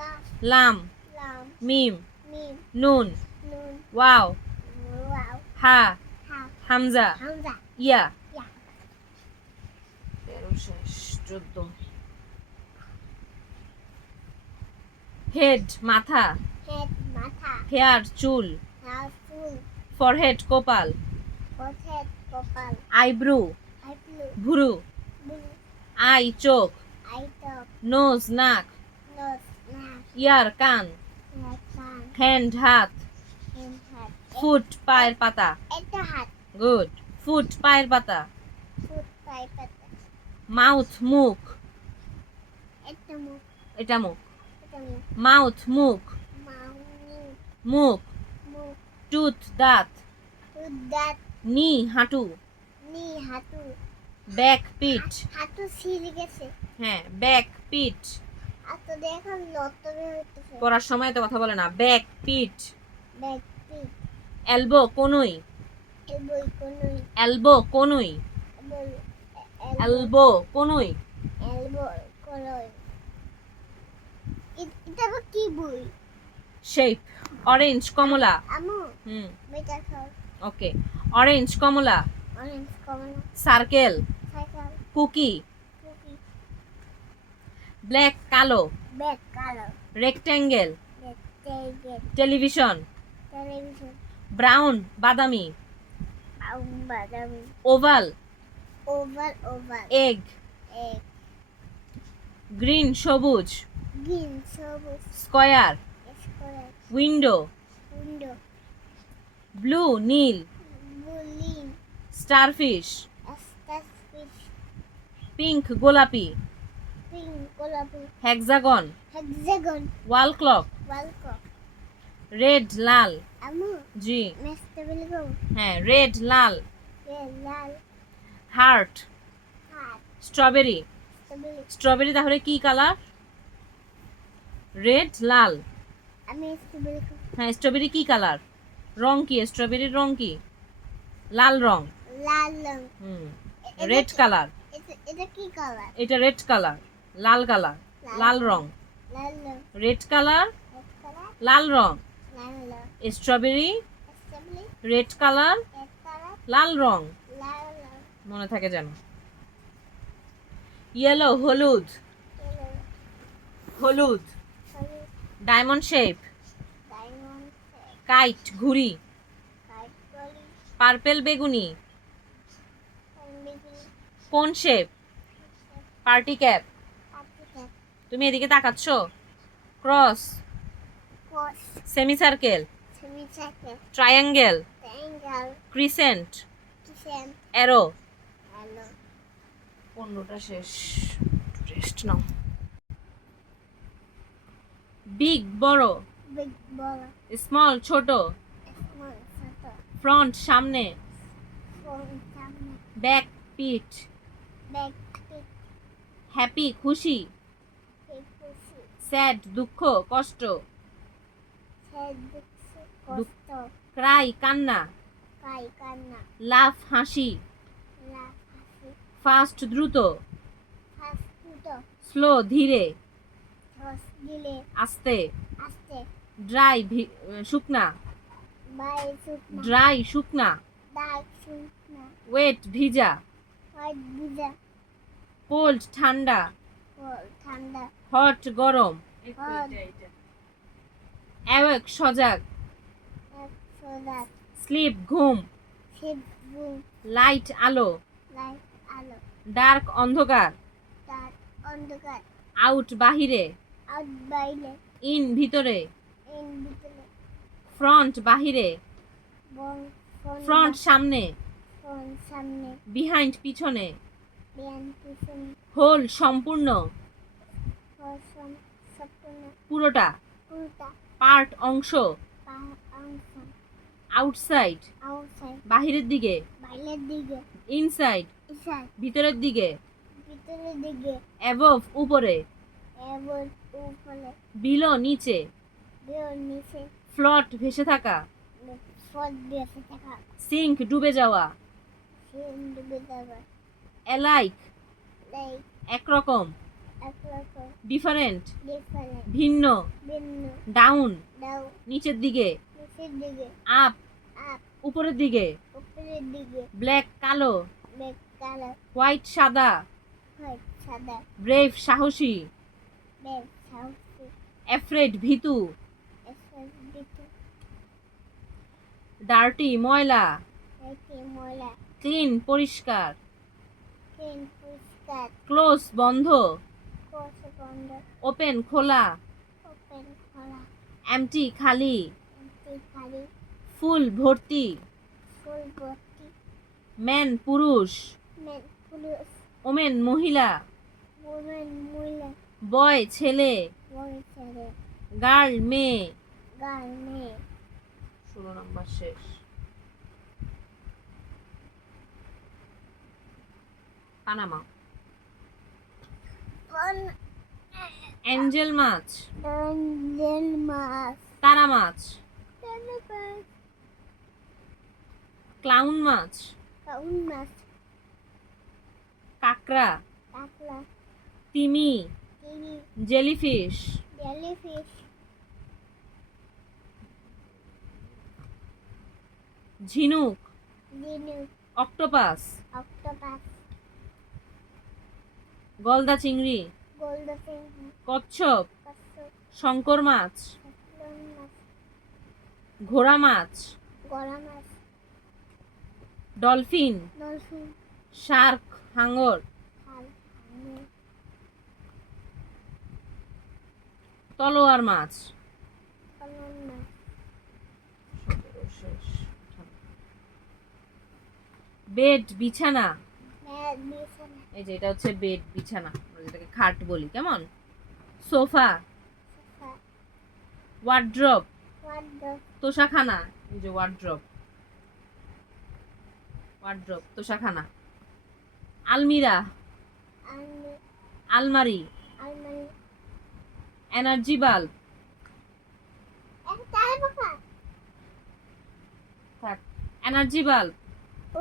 calf লাম lam মিম mim নুন nun ওয়াও wow হা ha হামজা hamza ইয়া ya 13 শেষ 14 হেড মাথা head matha হেয়ার চুল hair full ফরহেড কপাল forehead kopal eyebrow eye blue ভুরু blue আই চোখ eye top নোজ নাক nose neck ইয়ার কান neck fan হ্যান্ড হাত hand hat ফুট পায়ের পাতা eta hat গুড ফুট পায়ের পাতা foot pipe pata মাউথ মুখ eta muk এটা মুখ eta muk মাউথ মুখ mouth মুখ muk টুথ দাঁত tooth that নি হাঁটু knee hatu ব্যাক পিঠ hatu ছিঁড়ে গেছে হ্যাঁ ব্যাক পিঠ আর তো দেখুন লতবে হইতেছে পড়ার সময় তো কথা বলে না ব্যাক পিঠ ব্যাক পিঠ এলবো কোনুই elbow কোনই এলবো কোনুই এলবো কোনুই elbow কোনই এটা আবার কি বই শেপ অরেঞ্জ কমলা আমু হুম বেটা খাও ওকে অরেঞ্জ কমলা অরেঞ্জ কমলা circle circle cookie cookie black কালো black colour rectangle rectangle television television brown বাদামি বাদামি oval oval oval egg egg green সবুজ গ্রিন সবুজ square square window window blue নীল বুলিন স্টারফিশ স্টারফিশ পিঙ্ক গোলাপি পিঙ্ক গোলাপি hexagon hexagon wall clock wall clock red লাল আমু জি মেস্টেবল গো হ্যাঁ রেড লাল লাল হার্ট হাত স্ট্রবেরি স্টেবল স্ট্রবেরি তাহলে কি কালার রেড লাল আমি স্টেবল গো হ্যাঁ স্ট্রবেরি কি কালার রং কি স্ট্রবেরির রং কি লাল রং লাল রং হুম এটা রেড কি- কালার এটা কি কালার এটা রেড কালার লাল কালার লাল রং লাল রং রেড কালার রেড কালার লাল রং লাল রং স্ট্রবেরি স্টেবল রেড কালার রেড কালার লাল রং লাল রং মনে থাকে যেন ইয়েলো হলুদ ইয়েলো হলুদ হলুদ ডায়মন্ড শেপ ডায়মন্ড কাইট ঘুড়ি কাইট গলি পার্পেল বেগুনি কম্বিনি কোন শেপ পার্টি ক্যাপ পাটিকা তুমি এদিকে তাকাচ্ছ cross cross semi circle semicircle triangle triangle crescent কিসেন অ্যারো হ্যালো 15টা শেষ রেস্ট নাও বিগ বড় বিগ বল স্মল ছোট স্মল ছোট ফ্রন্ট সামনে ফোন সামনে ব্যাক পিঠ ব্যাক পিক হ্যাপি খুশি খুশি স্যাড দুঃখ কষ্ট হেড দুঃখ কষ্ট ক্রাই কান্না কাই কান্না লাফ হাসি লাভ হাসি ফাস্ট দ্রুত ফাস্ট ফুড স্লো ধীরে ধস দিলে আস্তে আস্তে ড্রাই শুকনা বাই শুকনা ড্রাই শুকনা ডাক শুকনা ওয়েট ভিজা হোয়াইট বুঝা কোল্ড ঠান্ডা কোল ঠান্ডা হট গরম হট অ্যাওয়েক সজাগ এক সোজা স্লিপ ঘুম শিব বুম লাইট আলো লাইট আলো ডার্ক অন্ধকার তার অন্ধকার আউট বাহিরে আউট বাইলে ইন ভিতরে in ভিতরে ফ্রন্ট বাহিরে, বল ফ্রন্ট সামনে, ফ্রন্ট সামনে বিহাইন্ড পিছনে, বিয়ান পিছনে হোল সম্পূর্ণ, ফসম সম্পূর্ণ পুরোটা, উল্টা পার্ট অংশ, অংশ আউটসাইড আউটসাইড বাহিরের দিকে, বাইরের দিকে ইনসাইড ইনসাইড ভিতরের দিকে, ভিতরের দিকে অ্যাবভ উপরে, এবং উপরে বিলো নিচে, বের নিচে ফ্লট ভেসে থাকা, ফল বেঁচে থাকা সিঙ্ক ডুবে যাওয়া, সিন ডুবে যাবে অ্যালাইক লাইক একরকম, একরকম ডিফারেন্ট ডিফারেন্ট ভিন্ন, ভিন্ন ডাউন ডাউ নিচের দিকে, নিচের দিকে আপ আপ উপরের দিকে, উপরের দিকে ব্ল্যাক কালো, ব্ল্যাক কালার হোয়াইট সাদা, হোয়াইট সাদা ব্রেভ সাহসী, ব্ল্যাক সাউথি অ্যাফ্রেড ভীতু, এসএস বিটু ডার্টি ময়লা, এটি ময়লা ক্লিন পরিষ্কার, ক্লিন পরিষ্কার ক্লোজ বন্ধ, কোষ বন্ধ ওপেন খোলা, ওপেন খোলা এমটি খালি, এমটি খালি ফুল ভর্তি, ফুল ভর্তি ম্যান পুরুষ, মেন পুরুষ ওমেন মহিলা, ওমেন মহিলা বয় ছেলে, বই ছেলে গার্ল মেয়ে। গার্ল মেয়ে 16 নম্বর শেষ। পানামা, অ্যাঞ্জেল মাছ, অ্যাঞ্জেল মাছ তারা মাছ, তেলাপিয়া ক্লাউন মাছ, কাউন মাছ কাঁকড়া, কাতলা তিমি, চিনি জেলিফিশ, জেলিফিশ ঝিনুক, ঝিনুক অক্টোপাস, অক্টোপাস গলদা চিংড়ি, গোল্ডফিন কচ্ছপ, কচ্ছপ শঙ্কর মাছ, কাতলা মাছ ঘোড়া মাছ, গলা মাছ ডলফিন, ডলফিন শার্ক হাঙর, খাল হাঙর তলোয়ার মাছ। কলম মাছ বেড বিছানা, ব্যাগ বিছানা এই যে এটা হচ্ছে বেড বিছানা, আমরা যেটাকে খাট বলি, কেমন? সোফা, সোফা ওয়ার্ড্রপ ওয়ার্ডরোব তোষাখানা, এই যে ওয়ার্ড্রপ, ওয়ার্ড্রপ তোষাখানা, আলমিরা, আলমি আলমারি, আলমারি এনার্জি বাল্ব, একটা বাবা থাক, এনার্জি বাল্ব, তো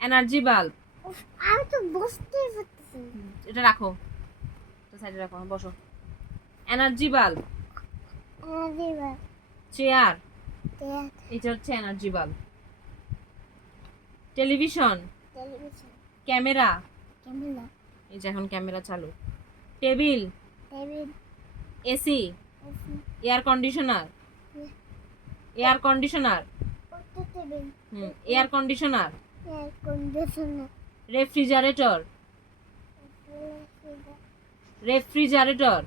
এনার্জি বাল্ব, উফ, আমি তো বুঝতেই পারতেছি না। এটা রাখো, সাইডে রাখো, বসো। Energy bulb, energy bulb chair, chair এটা হচ্ছে energy bulb, television, television camera, camera এই যে এখন ক্যামেরা চালু, table, table AC, AC air conditioner, air conditioner, ওটা table air conditioner, air conditioner refrigerator, refrigerator,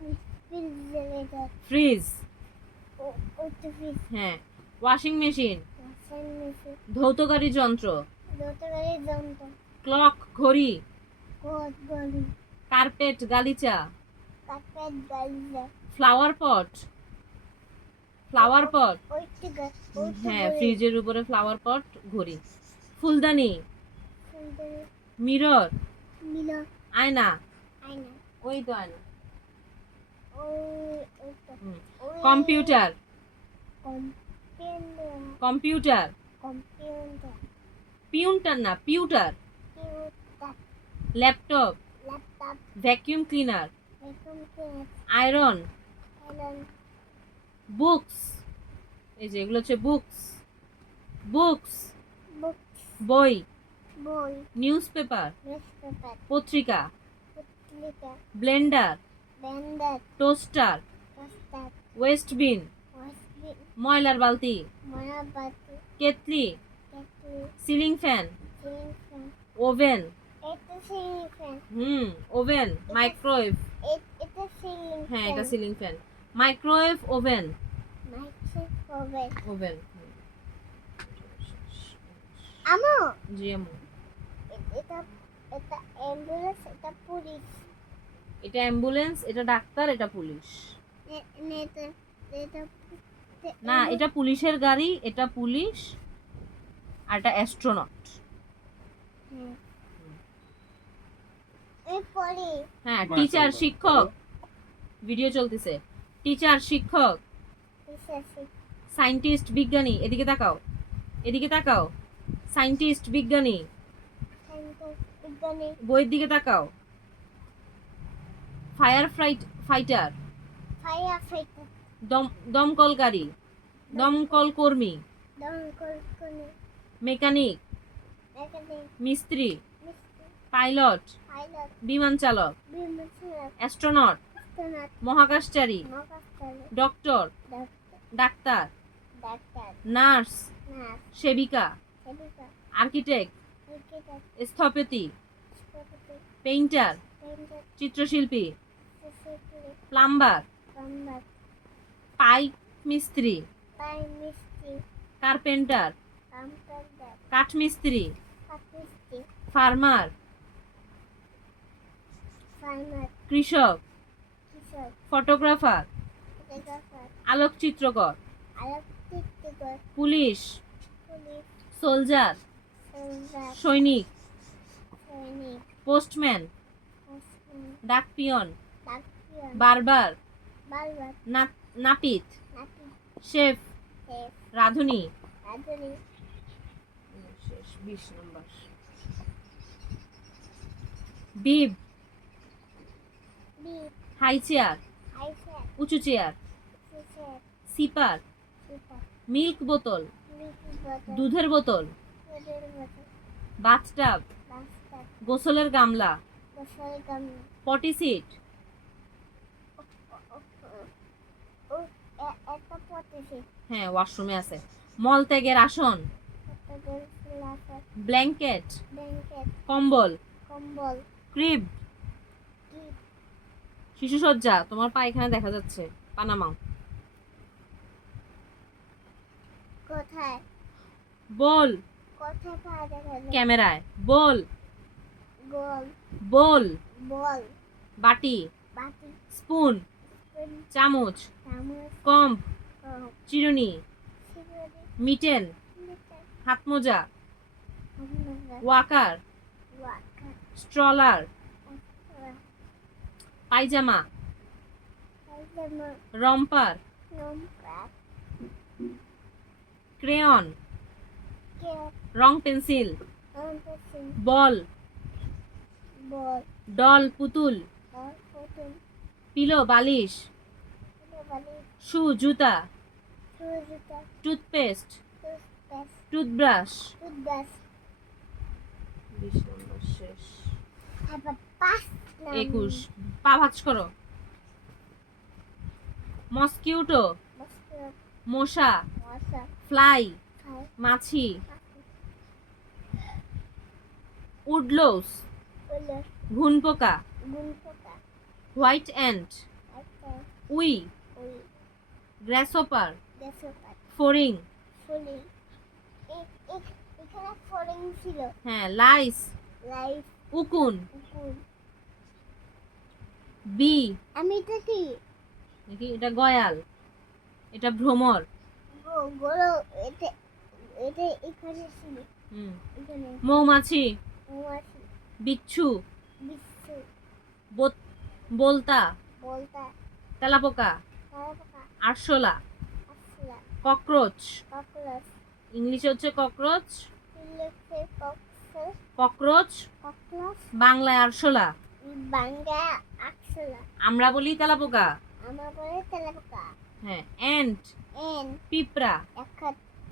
refrigerator fridge, ওটা ফ্রিজ হ্যাঁ, washing machine, washing machine ধৌতকারী যন্ত্র, যতগাড়ি যন্ত্র ক্লক ঘড়ি, কোট গলি কার্পেট গালিচা, কার্পেট গালিজা ফ্লাওয়ার পট, ফ্লাওয়ার পট, ওইটা গাছ হ্যাঁ ফ্রিজের উপরে ফ্লাওয়ার পট ঘড়ি, ফুলদানি, মিরর, মিলো আয়না, আয়না ওই তো আয়না, ওইটা কম্পিউটার, কম্পিউটার কম্পিউটার, কম্পিউটার পিউন্টার না পিউটার, computer laptop, laptop vacuum cleaner, vacuum cleaner iron, iron books, এই যে এগুলো হচ্ছে বুকস, বুকস বুক বই, বই নিউজ পেপার, নিউজপেপার পত্রিকা, পত্রিকা ব্লেন্ডার, ব্যান্ডার টোস্টার, পোস্টার ওয়েস্ট বিন, ওয়াশবিন ময়লার বালতি, মনাবাতি kettle, kettle ceiling fan, ceiling fan oven, এটা সিলিং ফ্যান ওভেন, মাইক্রোওয়েভ, এটা এটা সিলিং হ্যাঁ এটা ceiling fan. Microwave oven, microwave oven. আমু জি আম্মু। এটা এটা অ্যাম্বুলেন্স, এটা পুলিশ। এটা অ্যাম্বুলেন্স, এটা ডাক্তার, এটা পুলিশ। এটা এটা না এটা পুলিশের গাড়ি, এটা পুলিশ, আর এটা অ্যাস্ট্রোনট। এই পরে হ্যাঁ টিচার শিক্ষক, ভিডিও চলতেছে। টিচার শিক্ষক, সায়েন্টিস্ট বিজ্ঞানী, এদিকে তাকাও, এদিকে তাকাও। সায়েন্টিস্ট বিজ্ঞানী, বিজ্ঞানী, বইয়ের দিকে তাকাও। ফায়ার ফাইটার, ফায়ার ফাইটার, দমকলকারী, দমকল কর্মী। দমকল কর্মী, মেকানিক, মেকানিক, মিস্ত্রি, মিস্ত্রি, পাইলট, পাইলট, বিমান চালক, বিমান চালক, অ্যাস্ট্রোনট, অ্যাস্ট্রোনট, মহাকাশচারী, মহাকাশচারী, ডক্টর, ডাক্তার, ডাক্তার, ডাক্তার, নার্স, নার্স, সেবিকা, সেবিকা, আর্কিটেক্ট, ক্রিকেটার, স্থপতি, স্থপতি, পেইন্টার, পেইন্টার, চিত্রশিল্পী, সেক্রেটারি, প্লাম্বার, প্লাম্বার, পাইপ মিস্ত্রি, পাইপ মিস্ত্রি, কার্পেন্টার, কম্পাউন্ডার, কাঠমিস্ত্রি, কাঠমিস্ত্রি, ফার্মার, ফার্মার, কৃষক, কৃষক, ফটোগ্রাফার, ফটোগ্রাফার, আলোকচিত্রকর, আলোকচিত্রকর, পুলিশ, পুলিশ, সোলজার, সোলজার, সৈনিক, সৈনিক, পোস্টম্যান, পোস্টম্যান, ডাকপিয়ন, ডাক্তার, বারবার, বারবার, নাপিত, নাতি, শেফ, শেফ, রাঁধুনি। রাঁধুনি, শেষ 20 নম্বর। বিব, বিপ, হাই চেয়ার, হাইস্যার, উঁচু চেয়ার, সুসের, সিপার, সুপার, মিল্ক বোতল, মিল্কি বোতল, দুধের বোতল, দুধের বোতল, বাথটাব, বাস্টার, গোসলের গামলা, গোসল গামলা, পটি সিট, ও একটা পটেছে, হ্যাঁ ওয়াশরুমে আছে। মলত্যাগের আসন, একটা গোল আছে, ব্ল্যাঙ্কেট, ব্ল্যাঙ্কেট, কম্বল, কম্বল, ক্রিব, কি, শিশুসজ্জা, তোমার পা এখানে দেখা যাচ্ছে, পানামাও। কোথায়, বল, কোথায় পাওয়া যাবে, ক্যামেরায় বল, গোল, বল, বল, বাটি, বাটি, স্পুন, স্পুন, চামচ, চামচ, কম্প, কাপ, চিরুনি, সিগারেট, মিটেন, লিটার, হাতমোজা, হামলা, ওয়াকার, ওয়াকা, স্ট্রলার, একটা, পায়জামা, পায়জামা, রম্পার, নম্বর, ক্রেয়ন, কেপ, রং পেন্সিল, অম্পসিন, বল, বল, ডল পুতুল, বল, পুতুল, পিলো বালিশ, বালি, শু জুতা, সুজুতা, টুথপেস্ট, টুথপেস্ট, টুথব্রাশ। টুথব্রাশ, 20 নম্বর শেষ। তারপর 5 21, পা ভাঁজ করো। মসকিউটো, মস্কিটো, মশা, মশা, ফ্লাই, খাই, মাছি, পাখি, উডলোস, উলো, ঘুনপোকা, গুনপোকা, হোয়াইট অ্যান্ট, একটা, উই, ওই, গ্রাসহপার, দেশপাত, ফড়িং, ফুলি, এখানে ফরিং ছিল, হ্যাঁ লাইস, লাইফ, উকুন, কুকুর, বি, আমি এটা কি, দেখি এটা গয়াল, এটা ভ্রমর, গোলো, এটা এটা এখানে ছিল, হুম, এখানে, মৌমাছি, মৌমাছি, বিচ্ছু, বিশ্ব, বলতা, বলতা, তেলাপোকা, তারাপোকা, আরশোলা, আসলা, ককরোচ, ককরোচ, ইংলিশে হচ্ছে ককরোচ, ইলেকট্রে, ককরোচ, ককরোচ, ককরোচ, বাংলায় আরশোলা, বাঙ্গা, আকসলা, আমরা বলি তেলাপোকা। আমার বলে তেলাপোকা, হ্যাঁ অ্যান্ট, এন, পিঁপড়া, দেখা,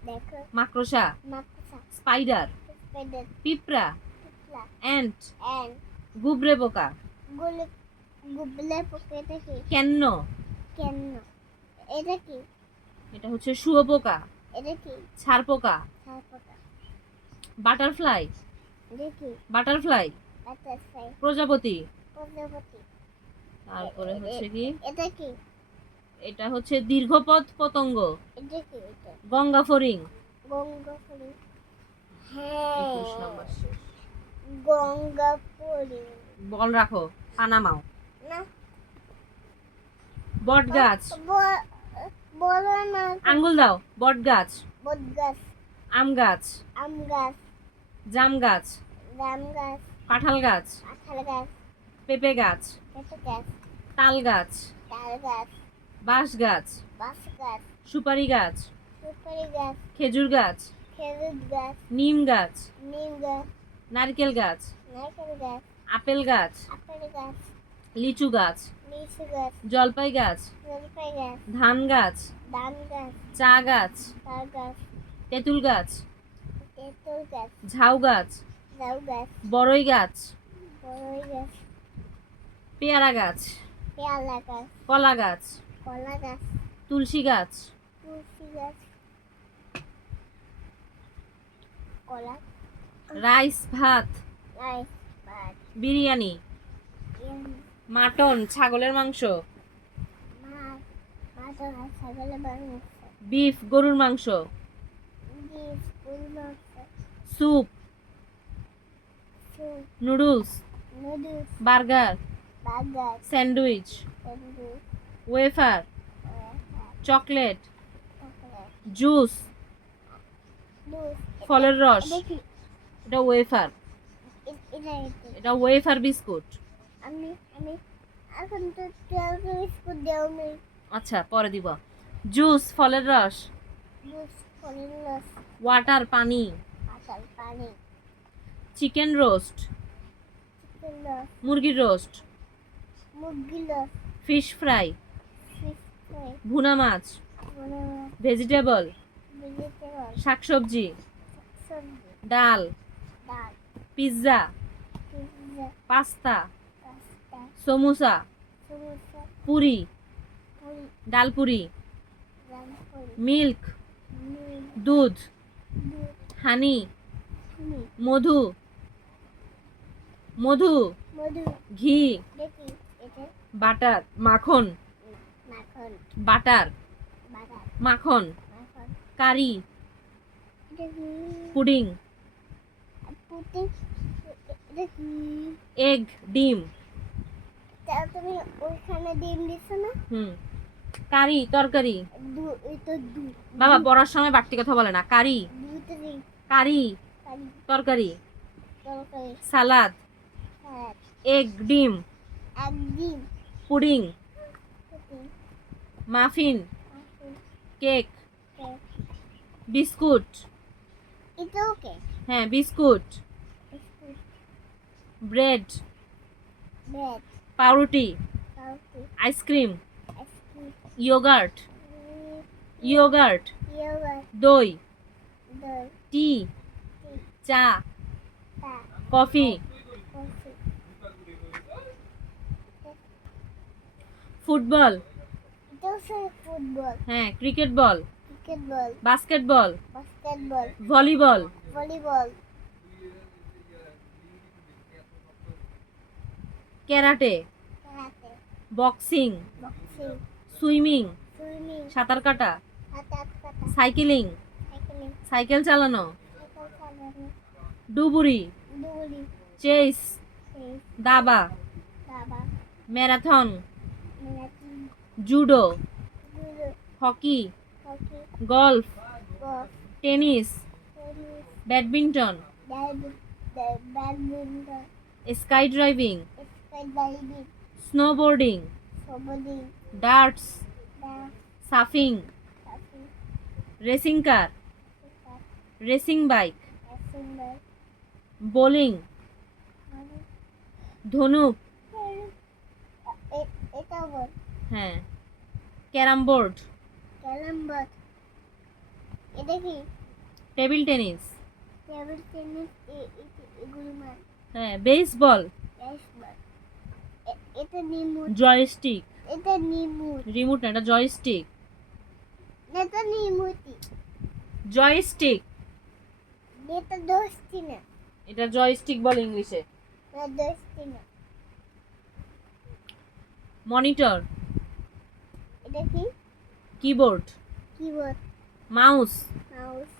দেখো, মাকড়সা, মাকসা, স্পাইডার, স্পাইডার, পিঁপড়া, পিপলা, অ্যান্ট, এন, গুবরে পোকা, গুলে, গুবলে পোকা, এটা কি, কেন্ন, কেন, এটা কি, এটা হচ্ছে শুয়োপোকা, এটা কি, ছাড় পোকা, ছারপোকা, বাটারফ্লাই, এটা কি, বাটারফ্লাই, বাটারফ্লাই, প্রজাপতি, প্রজাপতি, তারপরে হচ্ছে কি, এটা কি? এটা হচ্ছে দীর্ঘপদ পতঙ্গ, এটা কি? এটা গঙ্গা ফড়িং। গঙ্গাপুরি। 21 হ্যাঁ, নাম্বার শেষ। গঙ্গাপুরি। বল রাখো, পানামাও। না, বট গাছ, বলো না। আঙ্গুল দাও। বট গাছ, বট গাছ, আম গাছ, আম গাছ, জাম গাছ, জাম গাছ, কাঁঠাল গাছ, কাঁঠাল গাছ, পেঁপে গাছ, পেঁপে গাছ, তাল গাছ, তাল গাছ, বাঁশ গাছ, বাঁশ গাছ, সুপারি গাছ, সুপারি গাছ, খেজুর গাছ, খেজুর গাছ, নিম গাছ, নিম গাছ, নারকেল গাছ, নারকেল গাছ, আপেল গাছ, আপেল গাছ, লিচু গাছ, লিচু গাছ, জলপাই গাছ, জলপাই গাছ, ধান গাছ, ধান গাছ, চা গাছ, তাল গাছ, তেঁতুল গাছ, তেঁতুল গাছ, ঝাউ গাছ, লাউ গাছ, বড়ই গাছ, বড়ই গাছ, পেয়ারা গাছ, পেয়ারা গাছ, কলা গাছ, কলা গাছ, তুলসী গাছ, তুলসী গাছ, কলা, রাইস ভাত, রাইস ভাত, বিরিয়ানি, মাটন ছাগলের মাংস, মাছ, মাছ আর ছাগলের মাংস, বিফ গরুর মাংস, বিফ, গরুর মাংস, soup, soup, noodles, noodles, burger, burger, sandwich, sandwich, wafer, chocolate, chocolate, juice, দুধ। ফলের রস। এটা কি? এটা ওয়েফার, এটা এটা ওয়েফার বিস্কুট। আমি আমি এখন তো 12 বিস্কুট দেও নেই। আচ্ছা পরে দিব। জুস ফলের রস, জুস, ফলের রস, ওয়াটার পানি, কাঁঠাল, পানি, চিকেন রোস্ট, চিকেন রস, মুরগির রোস্ট, মুরগির রস, ফিশ ফ্রাই, ফিশ ফ্রাই, ভুনা মাছ, ভুনা মাছ, ভেজিটেবল, ভেজিটেবল, শাকসবজি, সবজি, ডাল, ডাল, pizza, pizza, pasta, pasta, samosa, samosa, Puri, Puri, dal puri, Rampuri, milk, milk, দুধ, দুধ, হানি, চিনি, মধু, মধু, মধু। ঘি, দেখি এটা বাটার, মাখন, মাখন, বাটার, বাটার, মাখন, মাখন, কারি, দেখি পুডিং, পুটি, দেখি। এগ ডিম, তা তুমি ওইখানে ডিম দিছো না? কারি তরকারি। এটা দুধ, বাবা পড়ার সময় বাড়তি কথা বলে না। কারি, দুধ দিই, কারি, কারি, তরকারি, তরকারি, সালাদ, ভাত, এগ ডিম, একদিন, পুডিং, পুটি, মাফিন, মাখন, কেক, কেক। বিস্কুট, এটা ওকে। হ্যাঁ বিস্কুট, বিস্কুট, ব্রেড, ব্রেড, পাউরুটি, পাউরুটি, ice cream, ice cream, yogurt, yogurt, yogurt, দই, দই, টি, টি, চা, চা, কফি, কফি। ফুটবল, এটাও সেই ফুটবল, হ্যাঁ cricket ball, cricket ball, basketball, basketball, volleyball, volleyball, karate, karate, boxing, boxing, swimming, swimming, সাঁতার কাটা, সাঁতার কাটা, সাইকেলিং, সাইকেলিং, সাইকেল চালানো, সাইকেল চালানো, ডুবুরি, দৌড়ি, চেস, চেস, দাবা, দাবা, marathon, marathon, judo, judo, hockey, hockey, golf, golf, tennis, tennis, badminton, badminton, sky driving, sky diving, snowboarding, সবজি, ডার্টস, ডান্স, সাফিং, সাফি, রেসিং কার, রেসিং বাইক, অ্যাসেম্বল, বোলিং, মানে ধনুক, এটাও বল, হ্যাঁ ক্যারাম বোর্ড, ক্যারাম বোর্ড। এটা কি? টেবিল টেনিস, টেবিল টেনিস, এগুলো মার, হ্যাঁ বেসবল, বেসবল। এটা নিমুট, জয়স্টিক, এটা নিমুট, রিমোট না এটা জয়স্টিক, এটা নিমুটি, জয়স্টিক, এটা দোস্তি না, এটা জয়স্টিক বলে ইংলিশে। না দোস্তি না। মনিটর, এটা কি? কিবোর্ড, কিবোর্ড, মাউস, মাউস,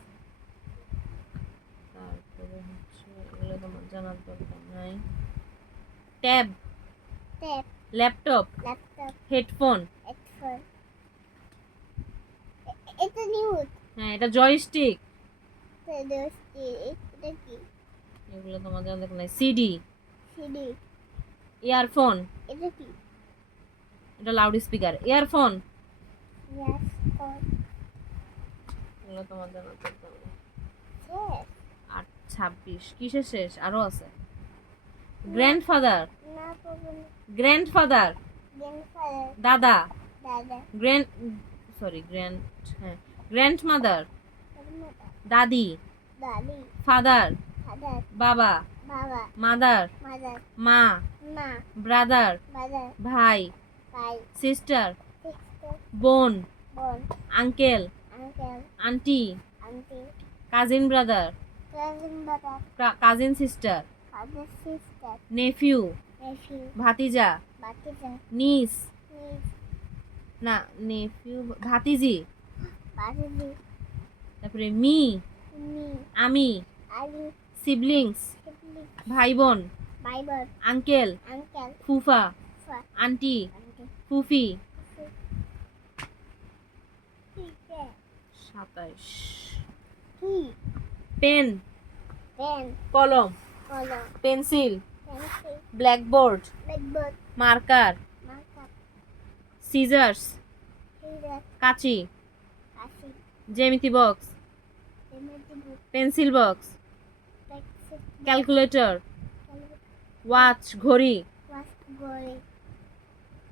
তারপরে হচ্ছে এগুলো তোমার জানার দরকার নাই। Tab, tab, laptop, laptop, headphone, headphone. এটা নিউজ। হ্যাঁ এটা জয়স্টিক, এটা কি? এগুলো তোমার জানার দরকার নাই। CD, CD. ইয়ারফোন, এটা কি? এটা লাউড স্পিকার। ইয়ারফোন, ইয়াস, ফোন। এগুলো তোমার জানার দরকার নাই। শেষ? 8:26 কিসের শেষ? আরো আছে। গ্র্যান্ডফাদার, না পাবো না। গ্র্যান্ডফাদার, গ্র্যান্ডফাদার, দাদা, দাদা, গ্র্যান্ড সরি গ্র্যান্ড হ্যাঁ গ্র্যান্ডমাদার, grandmother, দাদি, দাদি, ফাদার, father, বাবা, বাবা, মাদার, mother, মা, মা, ব্রাদার, brother, ভাই, ভাই, সিস্টার, sister, বোন, বোন, uncle, uncle, auntie, auntie, cousin brother, cousin brother, cousin sister, other sister, nephew, nephew, ভাতিজা, baptism, নিস, niece, না নেফিউ, ভাতিজি, baptism, তারপরে মি, me, আমি, Ali, সিবলিংস, sibling, ভাই বোন, Bible, আঙ্কেল, uncle, ফুফা, fa, আন্টি, auntie, ফুফি। teacher, 27 key, পেন, pen, কলম, color, pencil, pencil, blackboard, blackboard, marker, marker, scissors, eraser, কাঁচি, pencil, জ্যামিতি box, geometry book, pencil box, pencil, calculator, calculator, watch, ঘড়ি, was, glory,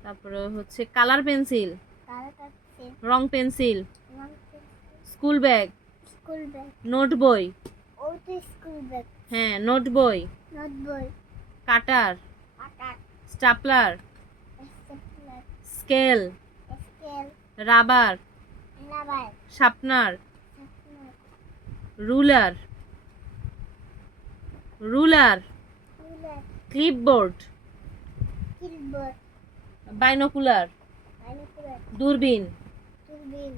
তারপরে হচ্ছে colour pencil, color pencil, রং pencil, long pencil, school bag, school bag, note বই, old school bag, হ্যাঁ note বই, notebook, cutter, attack, stapler, stapler, scale, scale, rubber, rubber, sharpener, sharpener, ruler, ruler, ruler, clipboard, keyboard, binocular, binocular, দূরবীন, turbine,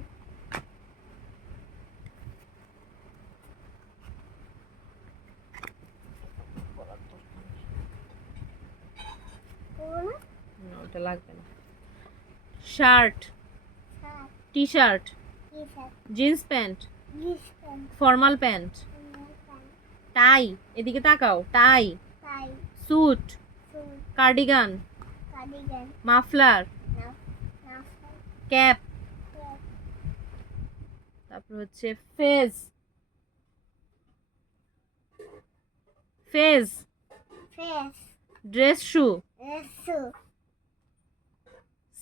corona, না, ওটা লাগবে না। Shirt, shirt, T-shirt, t-shirt, jeans pant, jeans pant, formal pant, formal pant, tie, এদিকে তাকাও, tie, tie, suit, suit, cardigan, cardigan, muffler, muffler, cap, cap, তারপর হচ্ছে fez, fez, face, dress shoe, shoe,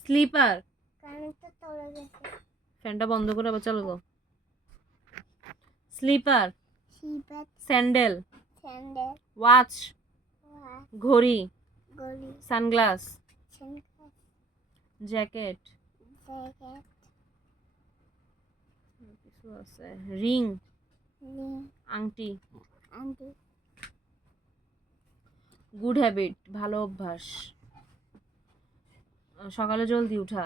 slipper, কারেন্টটা চলে গেছে, ফ্যানটা বন্ধ করে আবার চালু করো। স্লিপার, শিপেট, স্যান্ডেল, স্যান্ডেল, ওয়াচ, ওয়াচ, ঘড়ি, গলি, সানগ্লাস, সানগ্লাস, জ্যাকেট, জ্যাকেট, কিছু আছে, রিং, রিং, আংটি, আংটি, গুড হ্যাবিট, ভালো অভ্যাস, সকালে জলদি উঠা,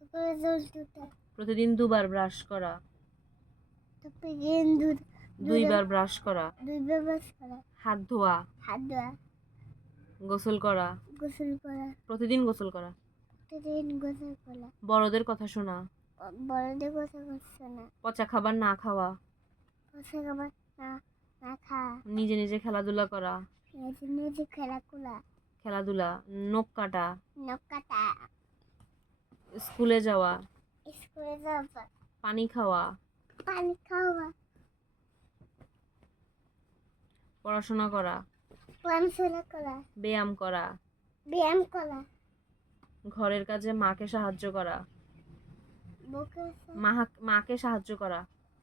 সকালে জল দুটা, প্রতিদিন 2বার ব্রাশ করা, তারপরে গেন দুধ, 2বার ব্রাশ করা, দুই ব্যবহার করা, হাত ধোয়া, হাত ধোয়া, গোসল করা, গোসল করা, প্রতিদিন গোসল করা, প্রতিদিন গোসল করা, বড়দের কথা শোনা, বড়দের কথা করছে না, পচা খাবার না খাওয়া, বসে খাবার না না খাওয়া, নিজে নিজে খেলাধুলা করা, নিজে নিজে খেলাধুলা, খেলাধুলা, নখ কাটা, নখ কাটা, স্কুলে যাওয়া, স্কুলে যাওয়া, পানি খাওয়া, পানি খাওয়া, পড়াশোনা করা, পড়াশোনা করা, ব্যায়াম করা, ব্যায়াম করা, ঘরের কাজে মাকে সাহায্য করা, বুকে মাকে সাহায্য করা,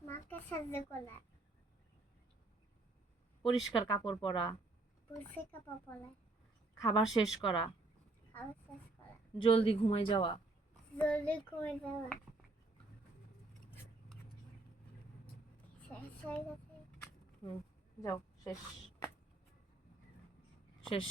মাকে সাহায্য করা, পরিষ্কার কাপড় পরা, পুষে কাপড় পরা, খাবার শেষ করা, খাবার শেষ করা, জলদি ঘুমাই যাওয়া, জলদি ঘুমে যাওয়া, শেষ হয়ে গেছে, যাও শেষ শেষ